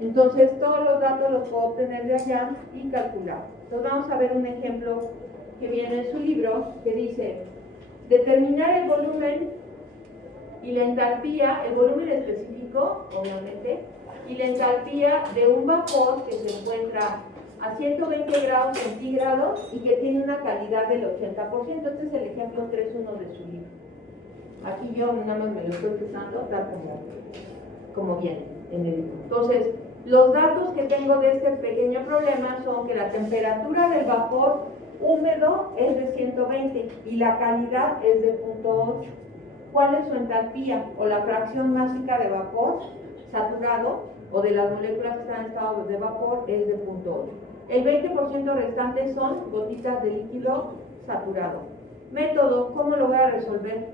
Entonces todos los datos los puedo obtener de allá y calcular. Entonces vamos a ver un ejemplo que viene en su libro, que dice, determinar el volumen y la entalpía, el volumen específico, obviamente, y la entalpía de un vapor que se encuentra a 120 grados centígrados y que tiene una calidad del 80%. Este es el ejemplo 3.1 de su libro. Aquí yo nada más me lo estoy usando, tal como viene en el libro. Entonces, los datos que tengo de este pequeño problema son que la temperatura del vapor húmedo es de 120 y la calidad es de 0.8. cuál es su entalpía o la fracción básica de vapor saturado o de las moléculas que están en estado de vapor es de 0.8. El 20% restante son gotitas de líquido saturado. Método, ¿cómo lo voy a resolver?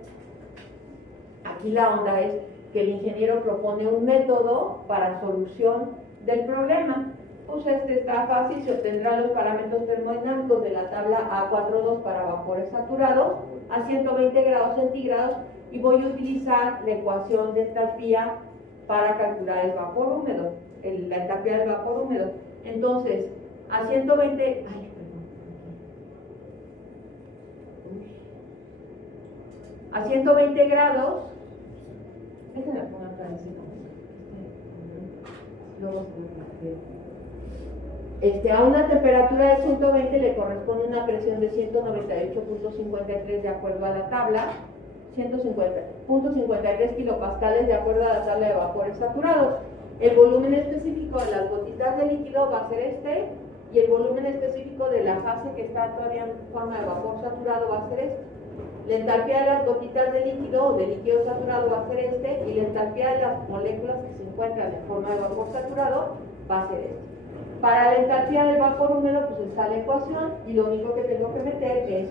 Aquí la onda es que el ingeniero propone un método para solución del problema. Pues este está fácil, se obtendrán los parámetros termodinámicos de la tabla A42 para vapores saturados a 120 grados centígrados y voy a utilizar la ecuación de entalpía para calcular el vapor húmedo, la entalpía del vapor húmedo. Entonces, a 120, a 120 grados, déjenme poner acá a una temperatura de 120 le corresponde una presión de 198.53 de acuerdo a la tabla, 150.53 kilopascales de acuerdo a la tabla de vapores saturados. El volumen específico de las gotitas de líquido va a ser este, y el volumen específico de la fase que está todavía en forma de vapor saturado va a ser este. La entalpía de las gotitas de líquido o de líquido saturado va a ser este, y la entalpía de las moléculas que se encuentran en forma de vapor saturado va a ser este. Para la entalpía del vapor húmedo, pues está la ecuación, y lo único que tengo que meter es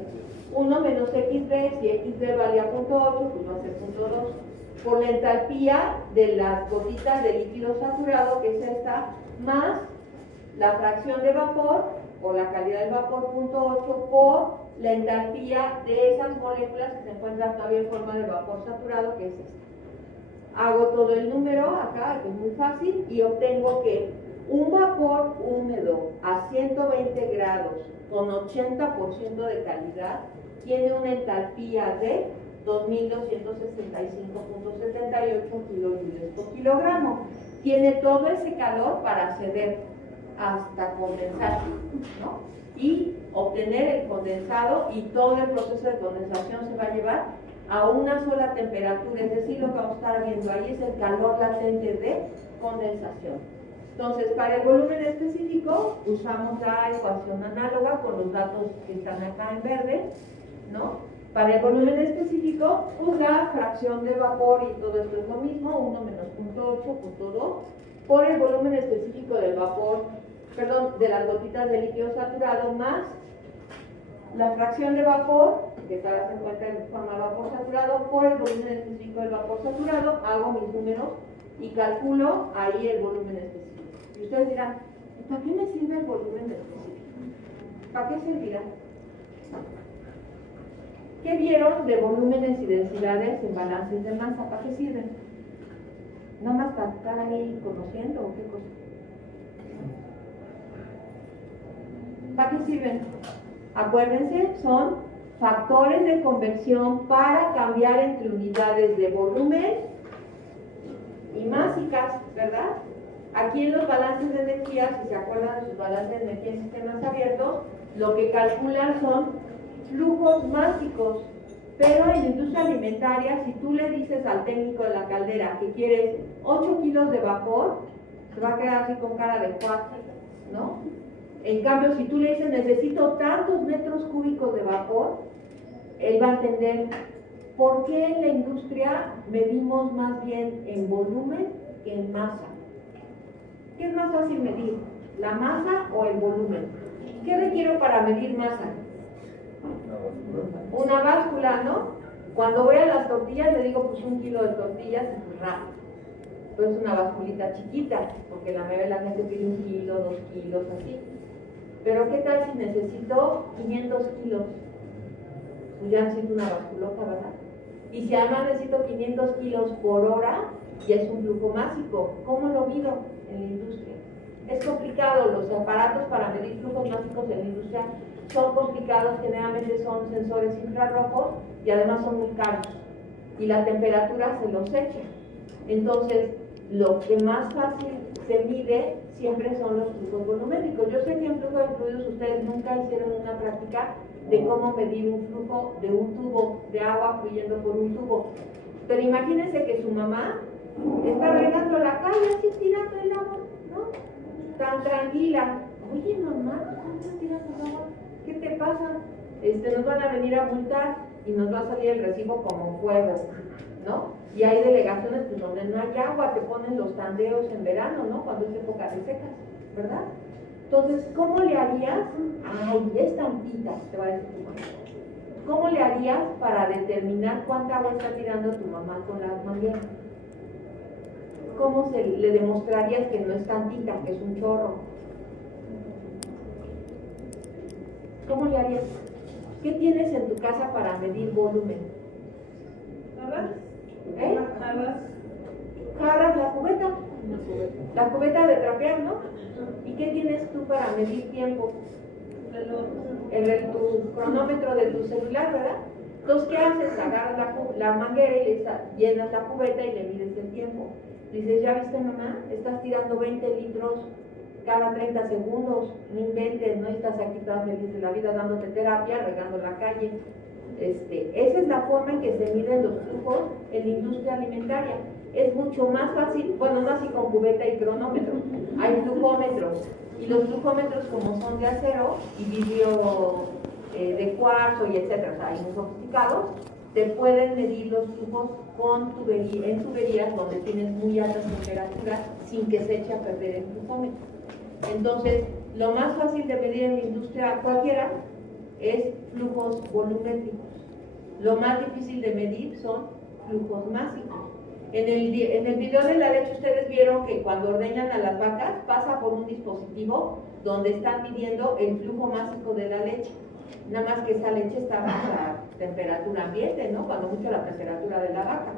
1 menos xd, si xd valía 0.8, pues va a ser 0.2, por la entalpía de las gotitas de líquido saturado, que es esta, más la fracción de vapor, o la calidad del vapor, 0.8, por la entalpía de esas moléculas que se encuentran todavía en forma de vapor saturado, que es esta. Hago todo el número acá, que es muy fácil, y obtengo que un vapor húmedo a 120 grados con 80% de calidad tiene una entalpía de 2.265.78 kilojoules por kilogramo. Tiene todo ese calor para acceder hasta condensar, ¿no? Y obtener el condensado, y todo el proceso de condensación se va a llevar a una sola temperatura, es decir, lo que vamos a estar viendo ahí es el calor latente de condensación. Entonces, para el volumen específico, usamos la ecuación análoga con los datos que están acá en verde, ¿no? Para el volumen específico, pues la fracción de vapor y todo esto es lo mismo, 1 menos 0.8, 0.2, por el volumen específico del vapor, perdón, de las gotitas de líquido saturado, más la fracción de vapor, que todavía se encuentra en forma de vapor saturado, por el volumen específico del vapor saturado. Hago mis números y calculo ahí el volumen específico. Y ustedes dirán, ¿para qué me sirve el volumen específico? ¿Para qué servirá? ¿Qué vieron de volúmenes y densidades en balances de masa? ¿Para qué sirven? ¿Nada más para estar ahí conociendo o qué cosa? ¿Para qué sirven? Acuérdense, son factores de conversión para cambiar entre unidades de volumen y másicas, ¿verdad? Aquí en los balances de energía, si se acuerdan de sus balances de energía en sistemas abiertos, lo que calculan son flujos másicos. Pero en la industria alimentaria, si tú le dices al técnico de la caldera que quieres 8 kilos de vapor, se va a quedar así con cara de 4, ¿no? En cambio, si tú le dices necesito tantos metros cúbicos de vapor, él va a entender por qué en la industria medimos más bien en volumen que en masa. ¿Qué es más fácil medir? ¿La masa o el volumen? ¿Qué requiero para medir masa? Una báscula, ¿no? Cuando voy a las tortillas le digo pues 1 kilo de tortillas y pues rápido. Pues una basculita chiquita, porque la mayoría de la gente pide 1 kilo, 2 kilos, así. Pero ¿qué tal si necesito 500 kilos? Pues ya necesito una basculota, ¿verdad? Y si además necesito 500 kilos por hora, ya es un flujo másico. ¿Cómo lo mido en la industria? Es complicado, los aparatos para medir flujos másicos en la industria son complicados, generalmente son sensores infrarrojos y además son muy caros. Y la temperatura se los echa. Entonces, lo que más fácil se mide siempre son los flujos volumétricos. Yo sé que en flujos de fluidos ustedes nunca hicieron una práctica de cómo medir un flujo de un tubo de agua fluyendo por un tubo. Pero imagínense que su mamá está regando la calle así tirando el agua, ¿no? Tan tranquila. Oye, mamá, ¿cómo estás tirando el agua? ¿Qué te pasa? Nos van a venir a multar. y nos va a salir el recibo como fuego, ¿no? Y hay delegaciones pues, donde no hay agua, te ponen los tandeos en verano, ¿no? Cuando es época de secas, ¿verdad? Entonces, ¿cómo le harías? Ay, es tantita, te va a decir tu mamá. ¿Cómo le harías para determinar cuánta agua está tirando tu mamá con las mangueras? ¿Cómo le demostrarías que no es tantita, que es un chorro? ¿Cómo le harías? ¿Qué tienes en tu casa para medir volumen? ¿Jarras? ¿Eh? Jarras. Jarras, la cubeta de trapear, ¿no? ¿Y qué tienes tú para medir tiempo? Tu cronómetro de tu celular, ¿verdad? Entonces, ¿qué haces? Agarras la manguera y llenas la cubeta y le mides el tiempo. Dices, ¿ya viste, mamá? Estás tirando 20 litros cada 30 segundos, no inventes, no estás aquí toda feliz de la vida dándote terapia, regando la calle. Esa es la forma en que se miden los flujos en la industria alimentaria. Es mucho más fácil, bueno, no así con cubeta y cronómetro, hay flujómetros, y los flujómetros como son de acero y vidrio de cuarzo y etcétera, o sea, hay muy sofisticados, te pueden medir los flujos en tuberías donde tienes muy altas temperaturas sin que se eche a perder el flujómetro. Entonces, lo más fácil de medir en la industria cualquiera es flujos volumétricos. Lo más difícil de medir son flujos másicos. En el video de la leche ustedes vieron que cuando ordeñan a las vacas pasa por un dispositivo donde están midiendo el flujo másico de la leche. Nada más que esa leche está bajo la temperatura ambiente, ¿no? Cuando mucho la temperatura de la vaca.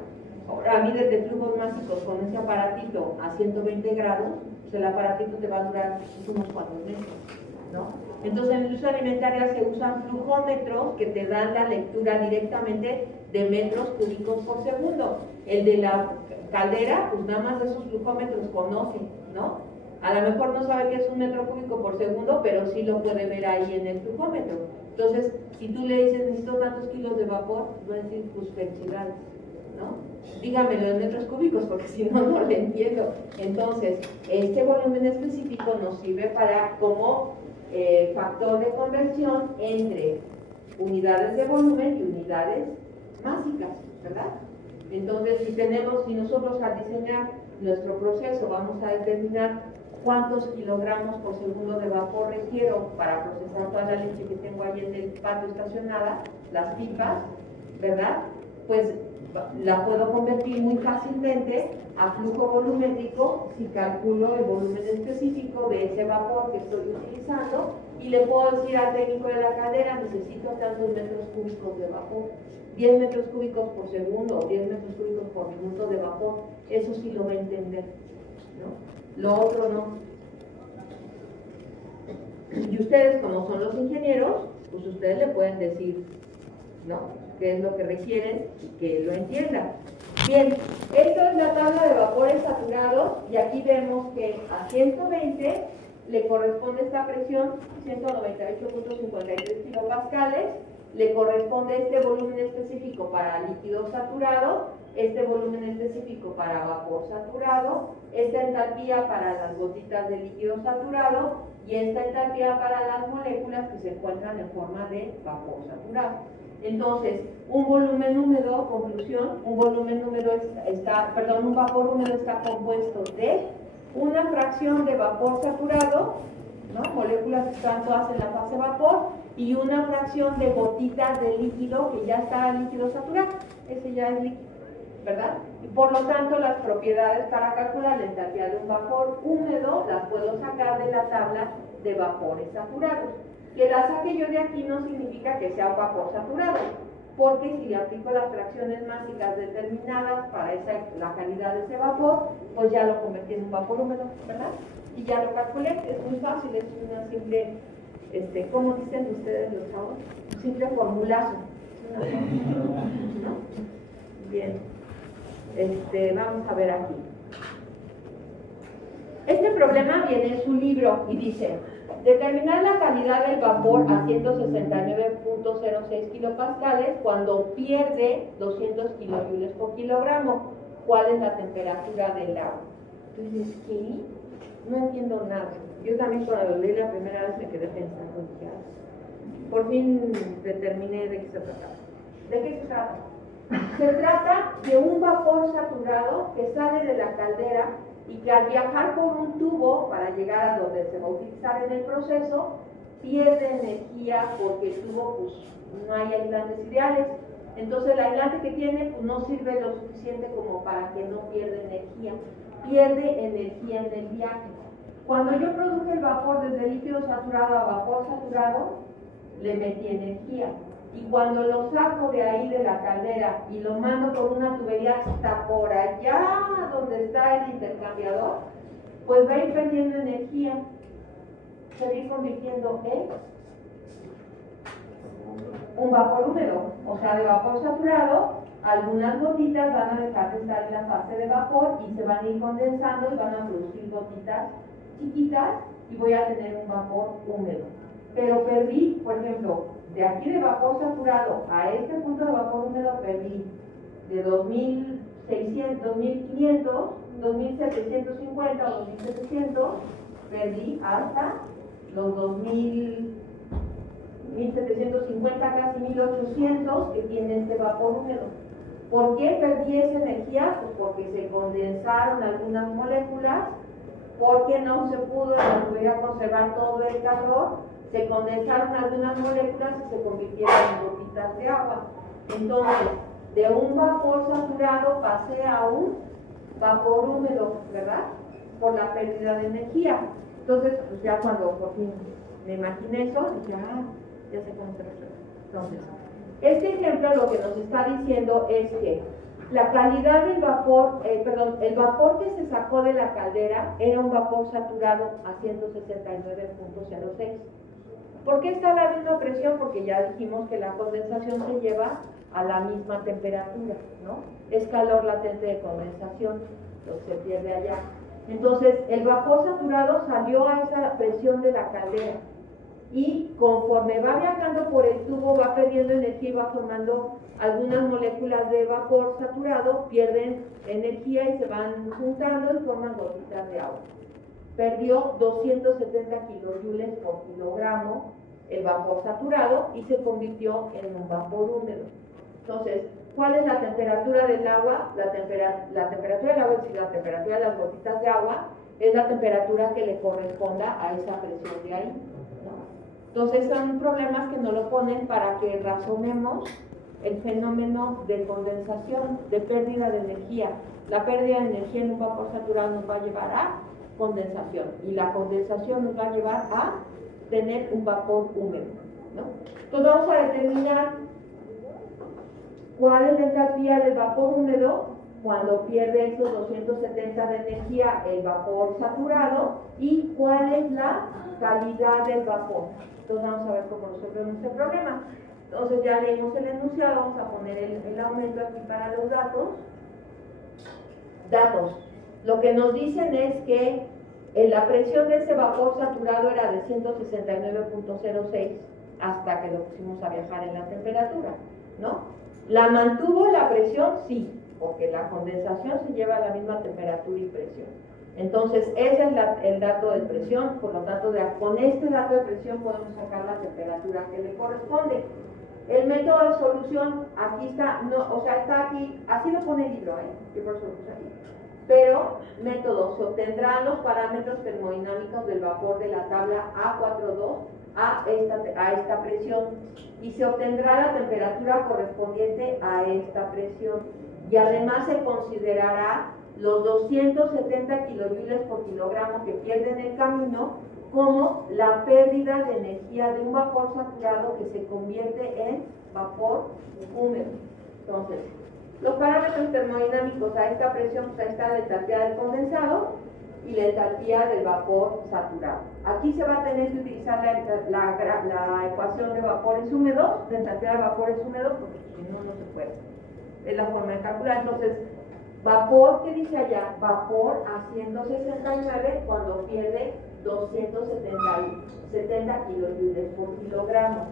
Ahora mides de flujos másicos con ese aparatito a 120 grados, pues el aparatito te va a durar unos 4 meses, ¿no? Entonces en la industria alimentaria se usan flujómetros que te dan la lectura directamente de metros cúbicos por segundo. El de la caldera, pues nada más esos flujómetros conoce, ¿no? A lo mejor no sabe qué es un metro cúbico por segundo, pero sí lo puede ver ahí en el flujómetro. Entonces, si tú le dices, necesito tantos kilos de vapor, va a decir, pues felicidades, ¿no? Dígamelo en metros cúbicos, porque si no, no lo entiendo. Entonces, este volumen específico nos sirve para como factor de conversión entre unidades de volumen y unidades másicas, ¿verdad? Entonces, si nosotros al diseñar nuestro proceso vamos a determinar cuántos kilogramos por segundo de vapor requiero para procesar toda la leche que tengo ahí en el patio estacionada, las pipas, ¿verdad? Pues la puedo convertir muy fácilmente a flujo volumétrico si calculo el volumen específico de ese vapor que estoy utilizando y le puedo decir al técnico de la caldera, necesito tantos metros cúbicos de vapor, 10 metros cúbicos por segundo, 10 metros cúbicos por minuto de vapor, eso sí lo va a entender, ¿no? Lo otro no. Y ustedes, como son los ingenieros, pues ustedes le pueden decir, ¿no?, qué es lo que requieren y que lo entiendan. Bien, esto es la tabla de vapores saturados y aquí vemos que a 120 le corresponde esta presión, 198.53 kilopascales, le corresponde este volumen específico para líquido saturado, este volumen específico para vapor saturado, esta entalpía para las gotitas de líquido saturado y esta entalpía para las moléculas que se encuentran en forma de vapor saturado. Entonces, un volumen húmedo, conclusión, un vapor húmedo está compuesto de una fracción de vapor saturado, ¿no?, moléculas que están todas en la fase vapor, y una fracción de gotitas de líquido que ya está líquido saturado, ese ya es líquido, ¿verdad? Y por lo tanto las propiedades para calcular la entalpía de un vapor húmedo las puedo sacar de la tabla de vapores saturados. Que la saque yo de aquí no significa que sea un vapor saturado, porque si le aplico las fracciones másicas determinadas para la calidad de ese vapor, pues ya lo convertí en un vapor húmedo, ¿verdad? Y ya lo calculé, es muy fácil, es una simple, ¿cómo dicen ustedes los chavos? Un simple formulazo, ¿no? Bien, vamos a ver aquí. Este problema viene en su libro y dice: determinar la calidad del vapor a 169.06 kilopascales cuando pierde 200 kilojoules por kilogramo. ¿Cuál es la temperatura del agua? Entonces, ¿qué? No entiendo nada. Yo también cuando lo leí la primera vez me quedé pensando, ya. Por fin determiné de qué se trataba. ¿De qué se trata? Se trata de un vapor saturado que sale de la caldera y que al viajar por un tubo para llegar a donde se va a utilizar en el proceso, pierde energía porque el tubo pues no hay aislantes ideales. Entonces el aislante que tiene pues, no sirve lo suficiente como para que no pierda energía. Pierde energía en el viaje. Cuando yo produje el vapor desde líquido saturado a vapor saturado, le metí energía. Y cuando lo saco de ahí de la caldera y lo mando por una tubería hasta por allá donde está el intercambiador, pues va a ir perdiendo energía. Se va a ir convirtiendo en un vapor húmedo, o sea, de vapor saturado, algunas gotitas van a dejar de estar en la fase de vapor y se van a ir condensando y van a producir gotitas chiquitas y voy a tener un vapor húmedo. Pero perdí, por ejemplo, de aquí de vapor saturado a este punto de vapor húmedo perdí de 2600, 2500, 2750 o 2700, perdí hasta los 1750, casi 1800 que tiene este vapor húmedo. ¿Por qué perdí esa energía? Pues porque se condensaron algunas moléculas, porque no se pudo conservar todo el calor, se condensaron algunas moléculas y se convirtieron en gotitas de agua. Entonces, de un vapor saturado pasé a un vapor húmedo, ¿verdad? Por la pérdida de energía. Entonces, pues ya cuando por fin me imaginé eso, dije, ya sé cómo se resuelve. Entonces, este ejemplo lo que nos está diciendo es que la calidad del vapor, el vapor que se sacó de la caldera era un vapor saturado a 169.06. ¿Por qué está a la misma presión? Porque ya dijimos que la condensación se lleva a la misma temperatura, ¿no? Es calor latente de condensación, lo que se pierde allá. Entonces, el vapor saturado salió a esa presión de la caldera y conforme va viajando por el tubo va perdiendo energía y va formando algunas moléculas de vapor saturado, pierden energía y se van juntando y forman gotitas de agua. Perdió 270 kilojoules por kilogramo el vapor saturado y se convirtió en un vapor húmedo. Entonces, ¿cuál es la temperatura del agua? La temperatura del agua, es decir, la temperatura de las gotitas de agua, es la temperatura que le corresponda a esa presión de ahí, ¿no? Entonces, son problemas que nos lo ponen para que razonemos el fenómeno de condensación, de pérdida de energía. La pérdida de energía en un vapor saturado nos va a llevar a condensación y la condensación nos va a llevar a tener un vapor húmedo, ¿no? Entonces vamos a determinar cuál es la entalpía del vapor húmedo cuando pierde esos 270 de energía el vapor saturado y cuál es la calidad del vapor. Entonces vamos a ver cómo resolvemos este problema. Entonces ya leímos el enunciado, vamos a poner el aumento aquí para los datos. Lo que nos dicen es que la presión de ese vapor saturado era de 169.06 hasta que lo pusimos a viajar en la temperatura, ¿no? ¿La mantuvo la presión? Sí, porque la condensación se lleva a la misma temperatura y presión. Entonces, ese es el dato de presión, por lo tanto, con este dato de presión podemos sacar la temperatura que le corresponde. El método de solución, aquí está, no, o sea, está aquí, así lo pone el libro, yo por eso lo puse aquí. Pero, método, se obtendrán los parámetros termodinámicos del vapor de la tabla A42 a esta presión y se obtendrá la temperatura correspondiente a esta presión y además se considerará los 270 kilojoules por kilogramo que pierde en el camino como la pérdida de energía de un vapor saturado que se convierte en vapor húmedo. Entonces, los parámetros termodinámicos a esta presión, pues ahí está la entalpía del condensado y la entalpía del vapor saturado. Aquí se va a tener que utilizar la ecuación de vapores húmedos, de entalpía de vapores húmedos, porque si no, no se puede. Es la forma de calcular. Entonces, vapor, ¿qué dice allá? Vapor a 169 cuando pierde 270 kilojoules por kilogramo.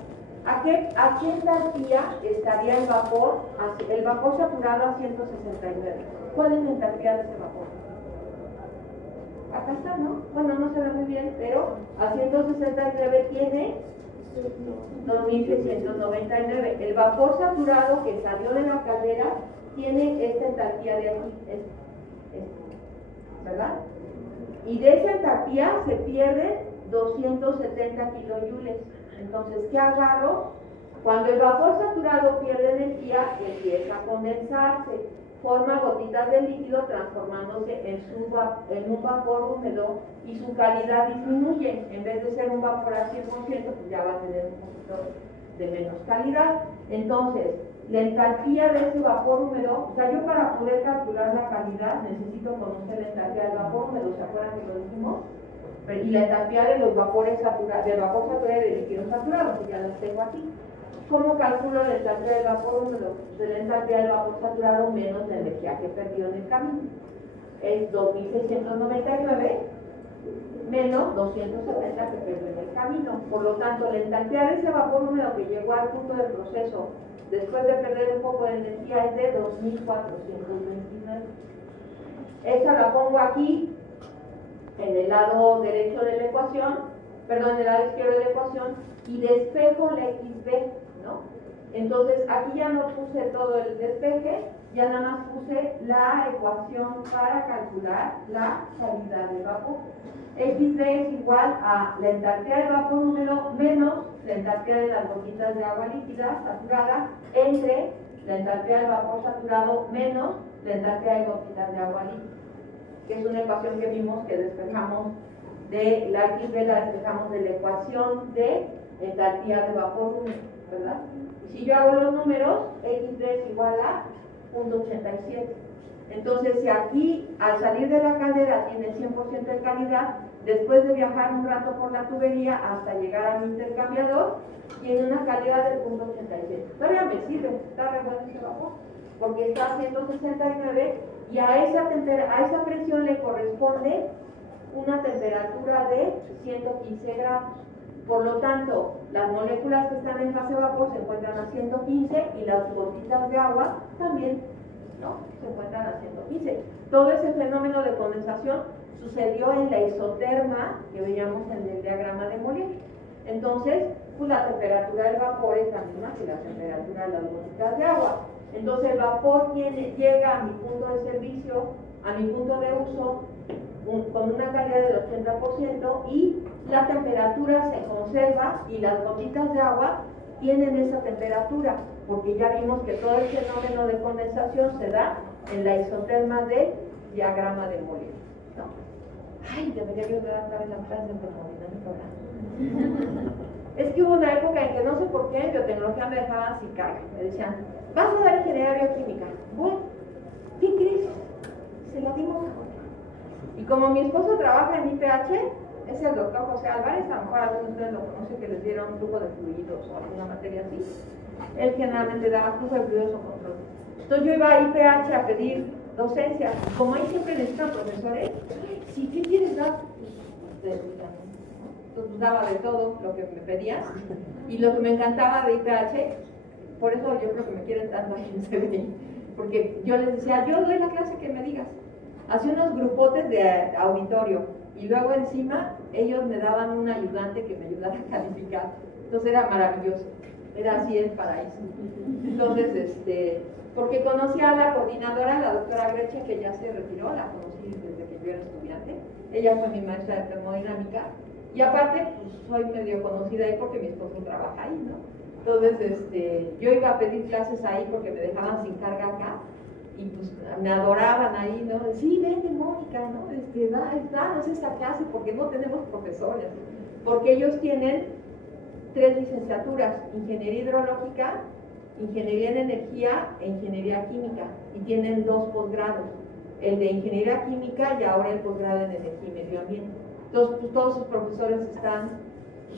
¿A qué entalpía estaría el vapor saturado a 169? ¿Cuál es la entalpía de ese vapor? Acá está, ¿no? Bueno, no se ve muy bien, pero a 169 tiene 2.699. El vapor saturado que salió de la caldera tiene esta entalpía de aquí, ¿verdad? Y de esa entalpía se pierden 270 kilojoules. Entonces, ¿qué agarro? Cuando el vapor saturado pierde energía, empieza a condensarse, forma gotitas de líquido transformándose en un vapor húmedo y su calidad disminuye. En vez de ser un vapor al 100%, pues ya va a tener un poquito de menos calidad. Entonces, la entalpía de ese vapor húmedo, o sea, yo para poder calcular la calidad necesito conocer la entalpía del vapor húmedo, ¿se acuerdan que lo dijimos? Y la entalpía de los vapores saturados, del vapor saturado y de líquidos saturados, que ya los tengo aquí. ¿Cómo calculo la entalpía del vapor húmedo? De la entalpía del vapor saturado menos la energía que perdió en el camino. Es 2.699 menos 270 que perdió en el camino. Por lo tanto, la entalpía de ese vapor húmedo que llegó al punto del proceso después de perder un poco de energía es de 2.429. Esa la pongo aquí en el lado derecho de la ecuación, perdón, en el lado izquierdo de la ecuación, y despejo la XB, ¿no? Entonces, aquí ya no puse todo el despeje, ya nada más puse la ecuación para calcular la calidad del vapor. XB es igual a la entalpía del vapor húmedo menos la entalpía de las gotitas de agua líquida saturada entre la entalpía del vapor saturado menos la entalpía de gotitas de agua líquida, que es una ecuación que vimos que despejamos de la XB, la despejamos de la ecuación de entalpía de vapor húmedo, ¿verdad? Si yo hago los números, XB es igual a 0.87. Entonces, si aquí al salir de la caldera tiene 100% de calidad, después de viajar un rato por la tubería hasta llegar a mi intercambiador, tiene una calidad de 0.87. Todavía me sirve, está re bueno ese vapor, porque está a 169 y a esa presión le corresponde una temperatura de 115 grados. Por lo tanto, las moléculas que están en fase vapor se encuentran a 115 y las gotitas de agua también, ¿no? Se encuentran a 115. Todo ese fenómeno de condensación sucedió en la isoterma que veíamos en el diagrama de Molière. Entonces, pues la temperatura del vapor es la misma que la temperatura de las gotitas de agua. Entonces, el vapor llega a mi punto de servicio, a mi punto de uso, con una calidad del 80% y la temperatura se conserva y las gotitas de agua tienen esa temperatura, porque ya vimos que todo el fenómeno de condensación se da en la isoterma del diagrama de Molière, ¿no? Ay, debería yo dar otra vez la clase de termodinámica. Es que hubo una época en que no sé por qué en biotecnología me dejaban sin carga. Me decían, vas a dar ingeniería bioquímica. Bueno, ¿qué crees? Se la dimos a Jorge. Y como mi esposo trabaja en IPH, es el doctor José Álvarez, a lo mejor algunos de ustedes lo conocen, que les dieron un flujo de fluidos o alguna materia así. Él generalmente daba flujo de fluidos o control. Entonces yo iba a IPH a pedir docencia. Como ahí siempre necesitan profesores, sí, ¿qué quieres dar? Entonces daba de todo lo que me pedían. Y lo que me encantaba de IPH, por eso yo creo que me quieren tanto aquí en CBI, porque yo les decía, yo doy la clase que me digas. Hacía unos grupotes de auditorio y luego encima ellos me daban un ayudante que me ayudara a calificar. Entonces era maravilloso, era así el paraíso. Entonces, porque conocí a la coordinadora, la doctora Greche, que ya se retiró, la conocí desde que yo era estudiante. Ella fue mi maestra de termodinámica y aparte pues, soy medio conocida ahí porque mi esposo trabaja ahí, ¿no? Entonces, yo iba a pedir clases ahí porque me dejaban sin carga acá. Y pues me adoraban ahí, ¿no? Sí, vente Mónica, ¿no? Danos esta clase porque no tenemos profesores. Porque ellos tienen 3 licenciaturas, Ingeniería Hidrológica, Ingeniería en Energía e Ingeniería Química. Y tienen 2 posgrados, el de Ingeniería Química y ahora el posgrado en Energía y Medio Ambiente. Entonces, pues, todos sus profesores están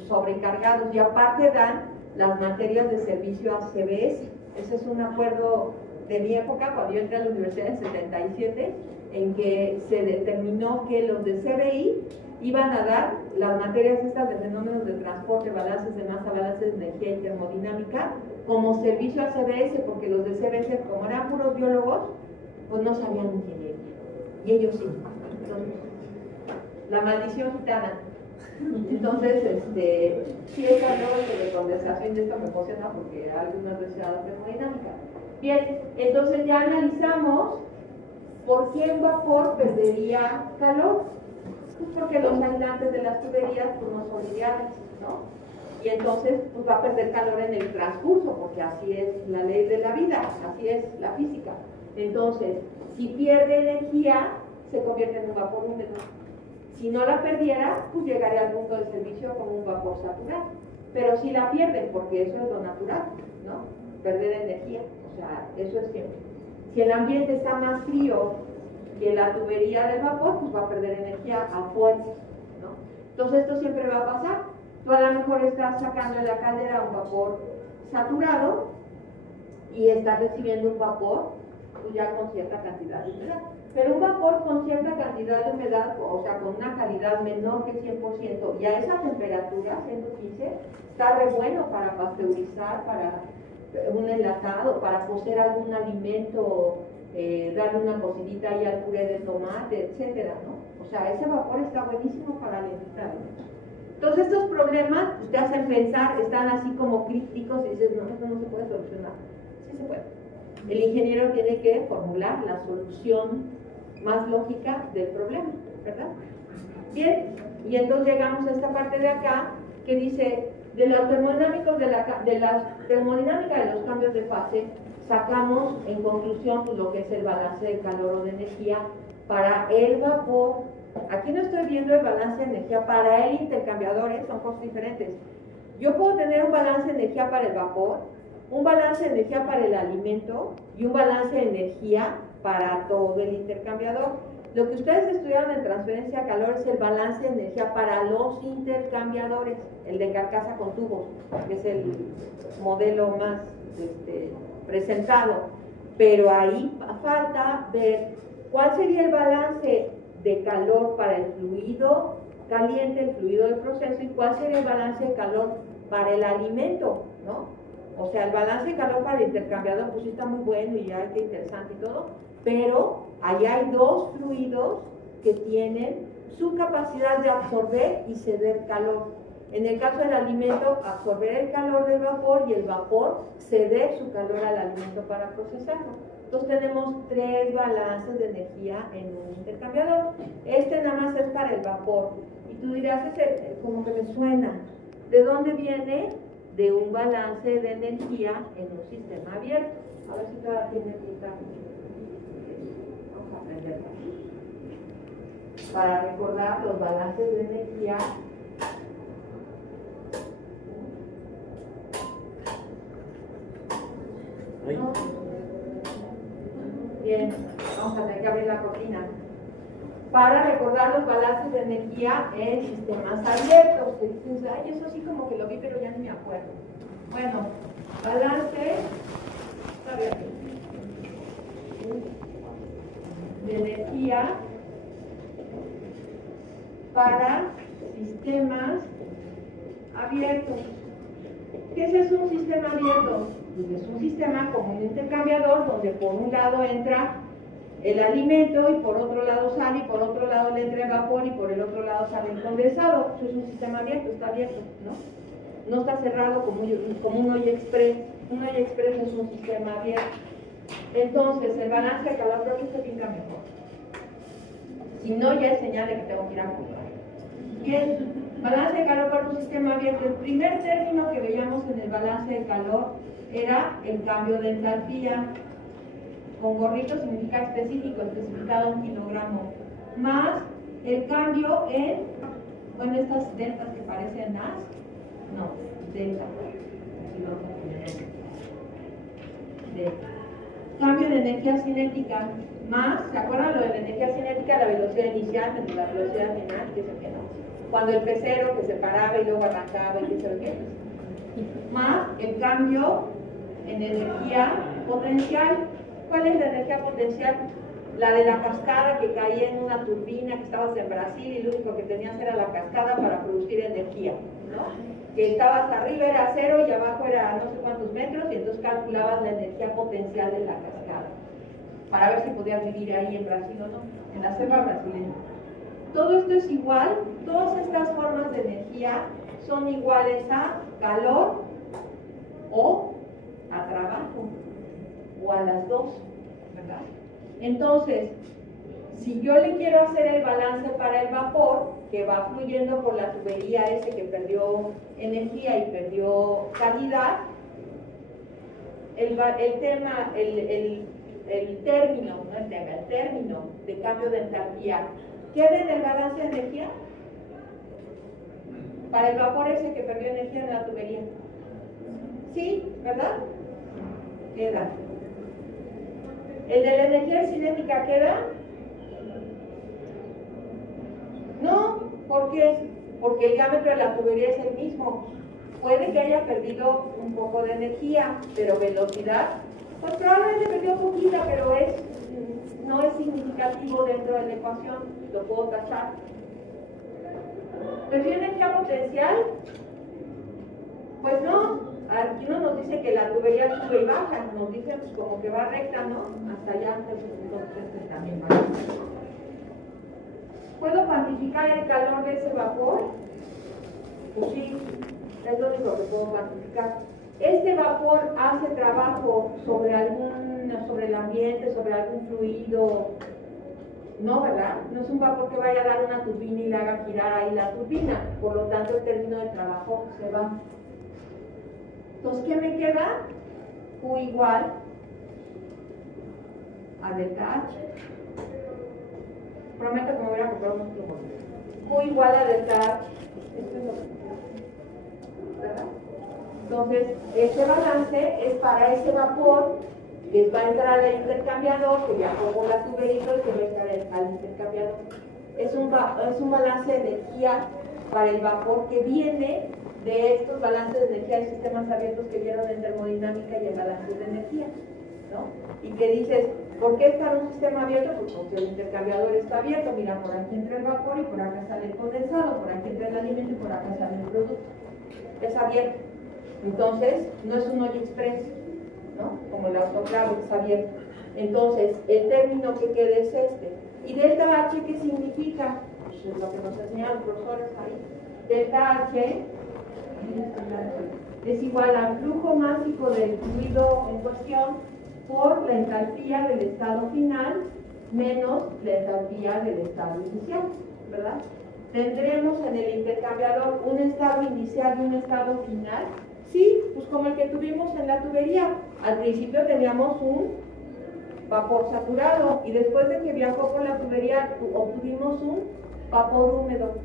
sobrecargados y aparte dan las materias de servicio a CBS. Ese es un acuerdo de mi época, cuando yo entré a la universidad en 77, en que se determinó que los de CBI iban a dar las materias estas de fenómenos de transporte, balances de masa, balances de energía y termodinámica como servicio a CBS, porque los de CBS, como eran puros biólogos, pues no sabían ingeniería, y ellos sí. Entonces, la maldición gitana. Entonces, sí es algo de condensación, de esto me emociona porque algunas veces da termodinámica. Bien, entonces ya analizamos por qué un vapor perdería calor. Pues porque los aislantes de las tuberías pues, no son lineales, ¿no? Y entonces pues, va a perder calor en el transcurso, porque así es la ley de la vida, así es la física. Entonces, si pierde energía, se convierte en un vapor húmedo. Si no la perdiera, pues llegaría al punto de servicio como un vapor saturado. Pero si la pierde, porque eso es lo natural, ¿no? Perder energía, o sea, eso es siempre. Si el ambiente está más frío que la tubería del vapor, pues va a perder energía a fuerza, ¿no? Entonces esto siempre va a pasar. Tú a lo mejor estás sacando en la caldera un vapor saturado y estás recibiendo un vapor pues ya con cierta cantidad de humedad. Pero un vapor con cierta cantidad de humedad, o sea, con una calidad menor que 100%, y a esa temperatura, 115, está re bueno para pasteurizar, para un enlatado, para cocer algún alimento, darle una cocidita ahí al puré de tomate, etcétera, ¿no? O sea, ese vapor está buenísimo para alimentar. Entonces estos problemas te hacen pensar, están así como crípticos y dices, no, esto no se puede solucionar. Sí se puede. El ingeniero tiene que formular la solución más lógica del problema, ¿verdad? Bien, y entonces llegamos a esta parte de acá que dice, de los termodinámicos de la termodinámica de los cambios de fase, sacamos en conclusión pues, lo que es el balance de calor o de energía para el vapor. Aquí no estoy viendo el balance de energía para el intercambiador, son cosas diferentes. Yo puedo tener un balance de energía para el vapor, un balance de energía para el alimento y un balance de energía para todo el intercambiador. Lo que ustedes estudiaron en transferencia de calor es el balance de energía para los intercambiadores, el de carcasa con tubos, que es el modelo más presentado. Pero ahí falta ver cuál sería el balance de calor para el fluido caliente, el fluido del proceso, y cuál sería el balance de calor para el alimento, ¿no? O sea, el balance de calor para el intercambiador, pues sí está muy bueno y ya qué interesante y todo, pero ahí hay dos fluidos que tienen su capacidad de absorber y ceder calor. En el caso del alimento, absorber el calor del vapor y el vapor ceder su calor al alimento para procesarlo. Entonces tenemos tres balances de energía en un intercambiador. Este nada más es para el vapor. Y tú dirás, ese como que me suena. ¿De dónde viene? De un balance de energía en un sistema abierto. A ver si todavía tiene pinta. Vamos a aprenderlo. Para recordar los balances de energía. ¿No? Bien, vamos a tener que abrir la cortina. Para recordar los balances de energía en sistemas abiertos. Que dices, ay, eso sí como que lo vi, pero ya ni me acuerdo. Bueno, balance de energía para sistemas abiertos. ¿Qué es un sistema abierto? Pues es un sistema como un intercambiador donde por un lado entra el alimento y por otro lado sale y por otro lado le entra el vapor y por el otro lado sale el condensado. Eso es un sistema abierto, está abierto, ¿no? No está cerrado como un hoy express. Un hoy express es un sistema abierto. Entonces, el balance de calor propio se pinta mejor. Si no, ya es señal de que tengo que ir a comprar. Bien, balance de calor para un sistema abierto. El primer término que veíamos en el balance de calor era el cambio de entalpía. Con gorrito significa específico, especificado en kilogramo, más el cambio en, bueno, estas deltas que parecen as, no, delta, delta. Cambio de energía cinética, más, ¿se acuerdan lo de la energía cinética? La velocidad inicial menos la velocidad final, que es el que no. Cuando el pecero que se paraba y luego arrancaba y que se lo que, más el cambio en energía potencial. ¿Cuál es la energía potencial? La de la cascada que caía en una turbina que estabas en Brasil y lo único que tenías era la cascada para producir energía, ¿no? Que estaba hasta arriba era 0 y abajo era no sé cuántos metros y entonces calculabas la energía potencial de la cascada para ver si podías vivir ahí en Brasil o no, en la selva brasileña. Todo esto es igual, todas estas formas de energía son iguales a calor o a trabajo, o a las dos, ¿verdad? Entonces, si yo le quiero hacer el balance para el vapor, que va fluyendo por la tubería ese que perdió energía y perdió calidad, el término de cambio de entalpía queda en el balance de energía para el vapor ese que perdió energía en la tubería. ¿Sí? ¿Verdad? Queda. ¿El de la energía cinética queda? No, ¿por qué? Porque el diámetro de la tubería es el mismo. Puede que haya perdido un poco de energía, pero velocidad, pues probablemente perdió poquita, pero no es significativo dentro de la ecuación, lo puedo tachar. ¿Perdió energía potencial? Pues no, aquí no nos dice que la tubería sube y baja, nos dice pues como que va recta, ¿no? Hasta allá, entonces también va. ¿Puedo cuantificar el calor de ese vapor? Pues sí, es lo único que puedo cuantificar. ¿Este vapor hace trabajo sobre el ambiente, sobre algún fluido? No, ¿verdad? No es un vapor que vaya a dar una turbina y le haga girar ahí la turbina. Por lo tanto, el término de trabajo se va. Entonces, ¿qué me queda? Q igual a delta H. Prometo que me voy a comprar unos plumos. Q igual a delta H. Esto es lo que... ¿verdad? Entonces, este balance es para ese vapor que va a entrar al intercambiador, que viajó por la tubería y que va a entrar al intercambiador. Es un balance de energía para el vapor que viene de estos balances de energía de sistemas abiertos que vieron en termodinámica y en balances de energía, ¿no? Y que dices, ¿por qué está en un sistema abierto? Pues porque el intercambiador está abierto. Mira, por aquí entra el vapor y por acá sale el condensado, por aquí entra el alimento y por acá sale el producto. Es abierto. Entonces, no es un hoyo express, ¿no? Como el autoclave, es abierto. Entonces, el término que queda es este. ¿Y delta H qué significa? Pues es lo que nos enseñan los profesores ahí. Delta H es igual al flujo másico del fluido en cuestión por la entalpía del estado final menos la entalpía del estado inicial, ¿verdad? ¿Tendremos en el intercambiador un estado inicial y un estado final? Sí, pues como el que tuvimos en la tubería. Al principio teníamos un vapor saturado y después de que viajó por la tubería obtuvimos un vapor húmedo.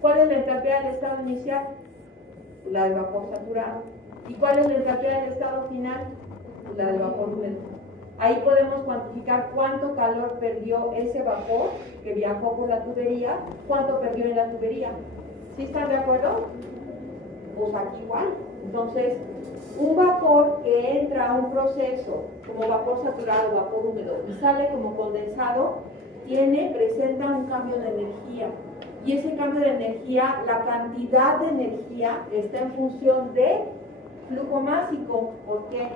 ¿Cuál es la entalpía del estado inicial? La del vapor saturado. ¿Y cuál es la entalpía del estado final? La del vapor húmedo. Ahí podemos cuantificar cuánto calor perdió ese vapor que viajó por la tubería, cuánto perdió en la tubería. ¿Sí están de acuerdo? Pues aquí igual. Entonces, un vapor que entra a un proceso como vapor saturado, vapor húmedo y sale como condensado, presenta un cambio de energía. Y ese cambio de energía, la cantidad de energía está en función de flujo másico. ¿Por qué?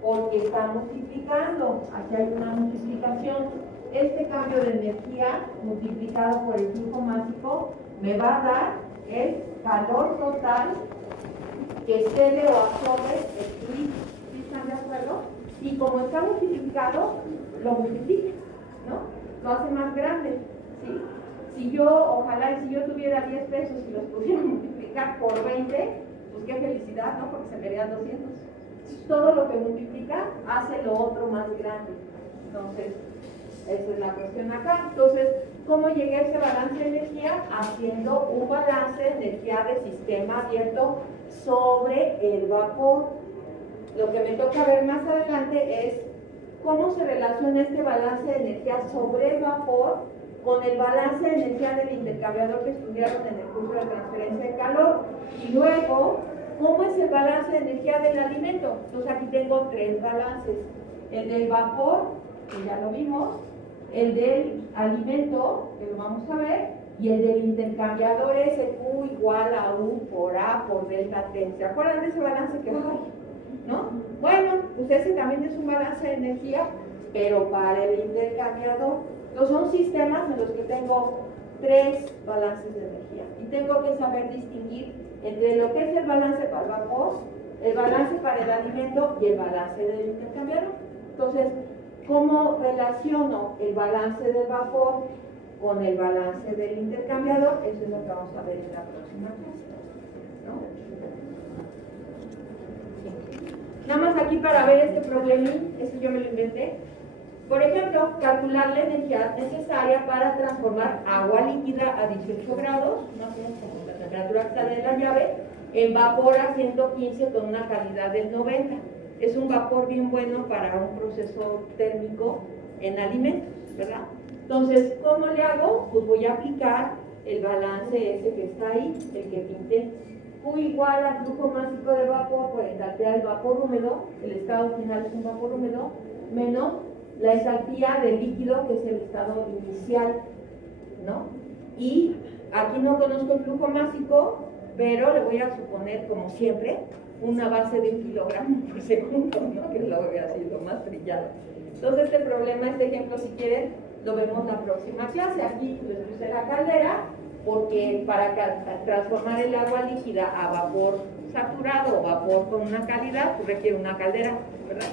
Porque está multiplicando. Aquí hay una multiplicación. Este cambio de energía multiplicado por el flujo másico me va a dar el calor total que cede o absorbe el fluido. ¿Sí están de acuerdo? Y como está multiplicado, lo multiplica, ¿no? Lo hace más grande, ¿sí? Si yo tuviera 10 pesos y los pudiera multiplicar por 20, pues qué felicidad, ¿no? Porque se me harían 200. Todo lo que multiplica hace lo otro más grande. Entonces, esa es la cuestión acá. Entonces, ¿cómo llegué a ese balance de energía? Haciendo un balance de energía de sistema abierto sobre el vapor. Lo que me toca ver más adelante es cómo se relaciona este balance de energía sobre el vapor con el balance de energía del intercambiador que estudiaron en el curso de transferencia de calor. Y luego, ¿cómo es el balance de energía del alimento? Entonces aquí tengo 3 balances. El del vapor, que ya lo vimos, el del alimento, que lo vamos a ver, y el del intercambiador es Q igual a U por A por delta T. ¿Se acuerdan de ese balance que hay? ¿No? Bueno, pues ese también es un balance de energía, pero para el intercambiador. Entonces son sistemas en los que tengo tres balances de energía. Y tengo que saber distinguir entre lo que es el balance para el vapor, el balance para el alimento y el balance del intercambiador. Entonces, ¿cómo relaciono el balance del vapor con el balance del intercambiador? Eso es lo que vamos a ver en la próxima clase, ¿no? Nada más aquí para ver este problemín, eso yo me lo inventé. Por ejemplo, calcular la energía necesaria para transformar agua líquida a 18 grados, más o menos como la temperatura que sale de la llave, en vapor a 115 con una calidad del 90. Es un vapor bien bueno para un proceso térmico en alimentos, ¿verdad? Entonces, ¿cómo le hago? Pues voy a aplicar el balance ese que está ahí, el que pinté. Q igual al flujo másico de vapor por entalpía del vapor húmedo, el estado final es un vapor húmedo, menos la entalpía del líquido, que es el estado inicial, ¿no? Y aquí no conozco el flujo másico, pero le voy a suponer, como siempre, una base de 1 kilogramo por segundo, ¿no? Que es lo que ha sido más trillado. Entonces, este problema, este ejemplo, si quieren, lo vemos la próxima clase. Aquí les puse la caldera, porque para transformar el agua líquida a vapor saturado o vapor con una calidad, pues requiere una caldera, ¿verdad?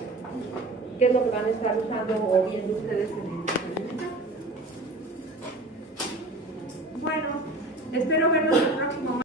¿Qué es lo que van a estar usando o viendo ustedes en el experimento? Bueno, espero verlos el próximo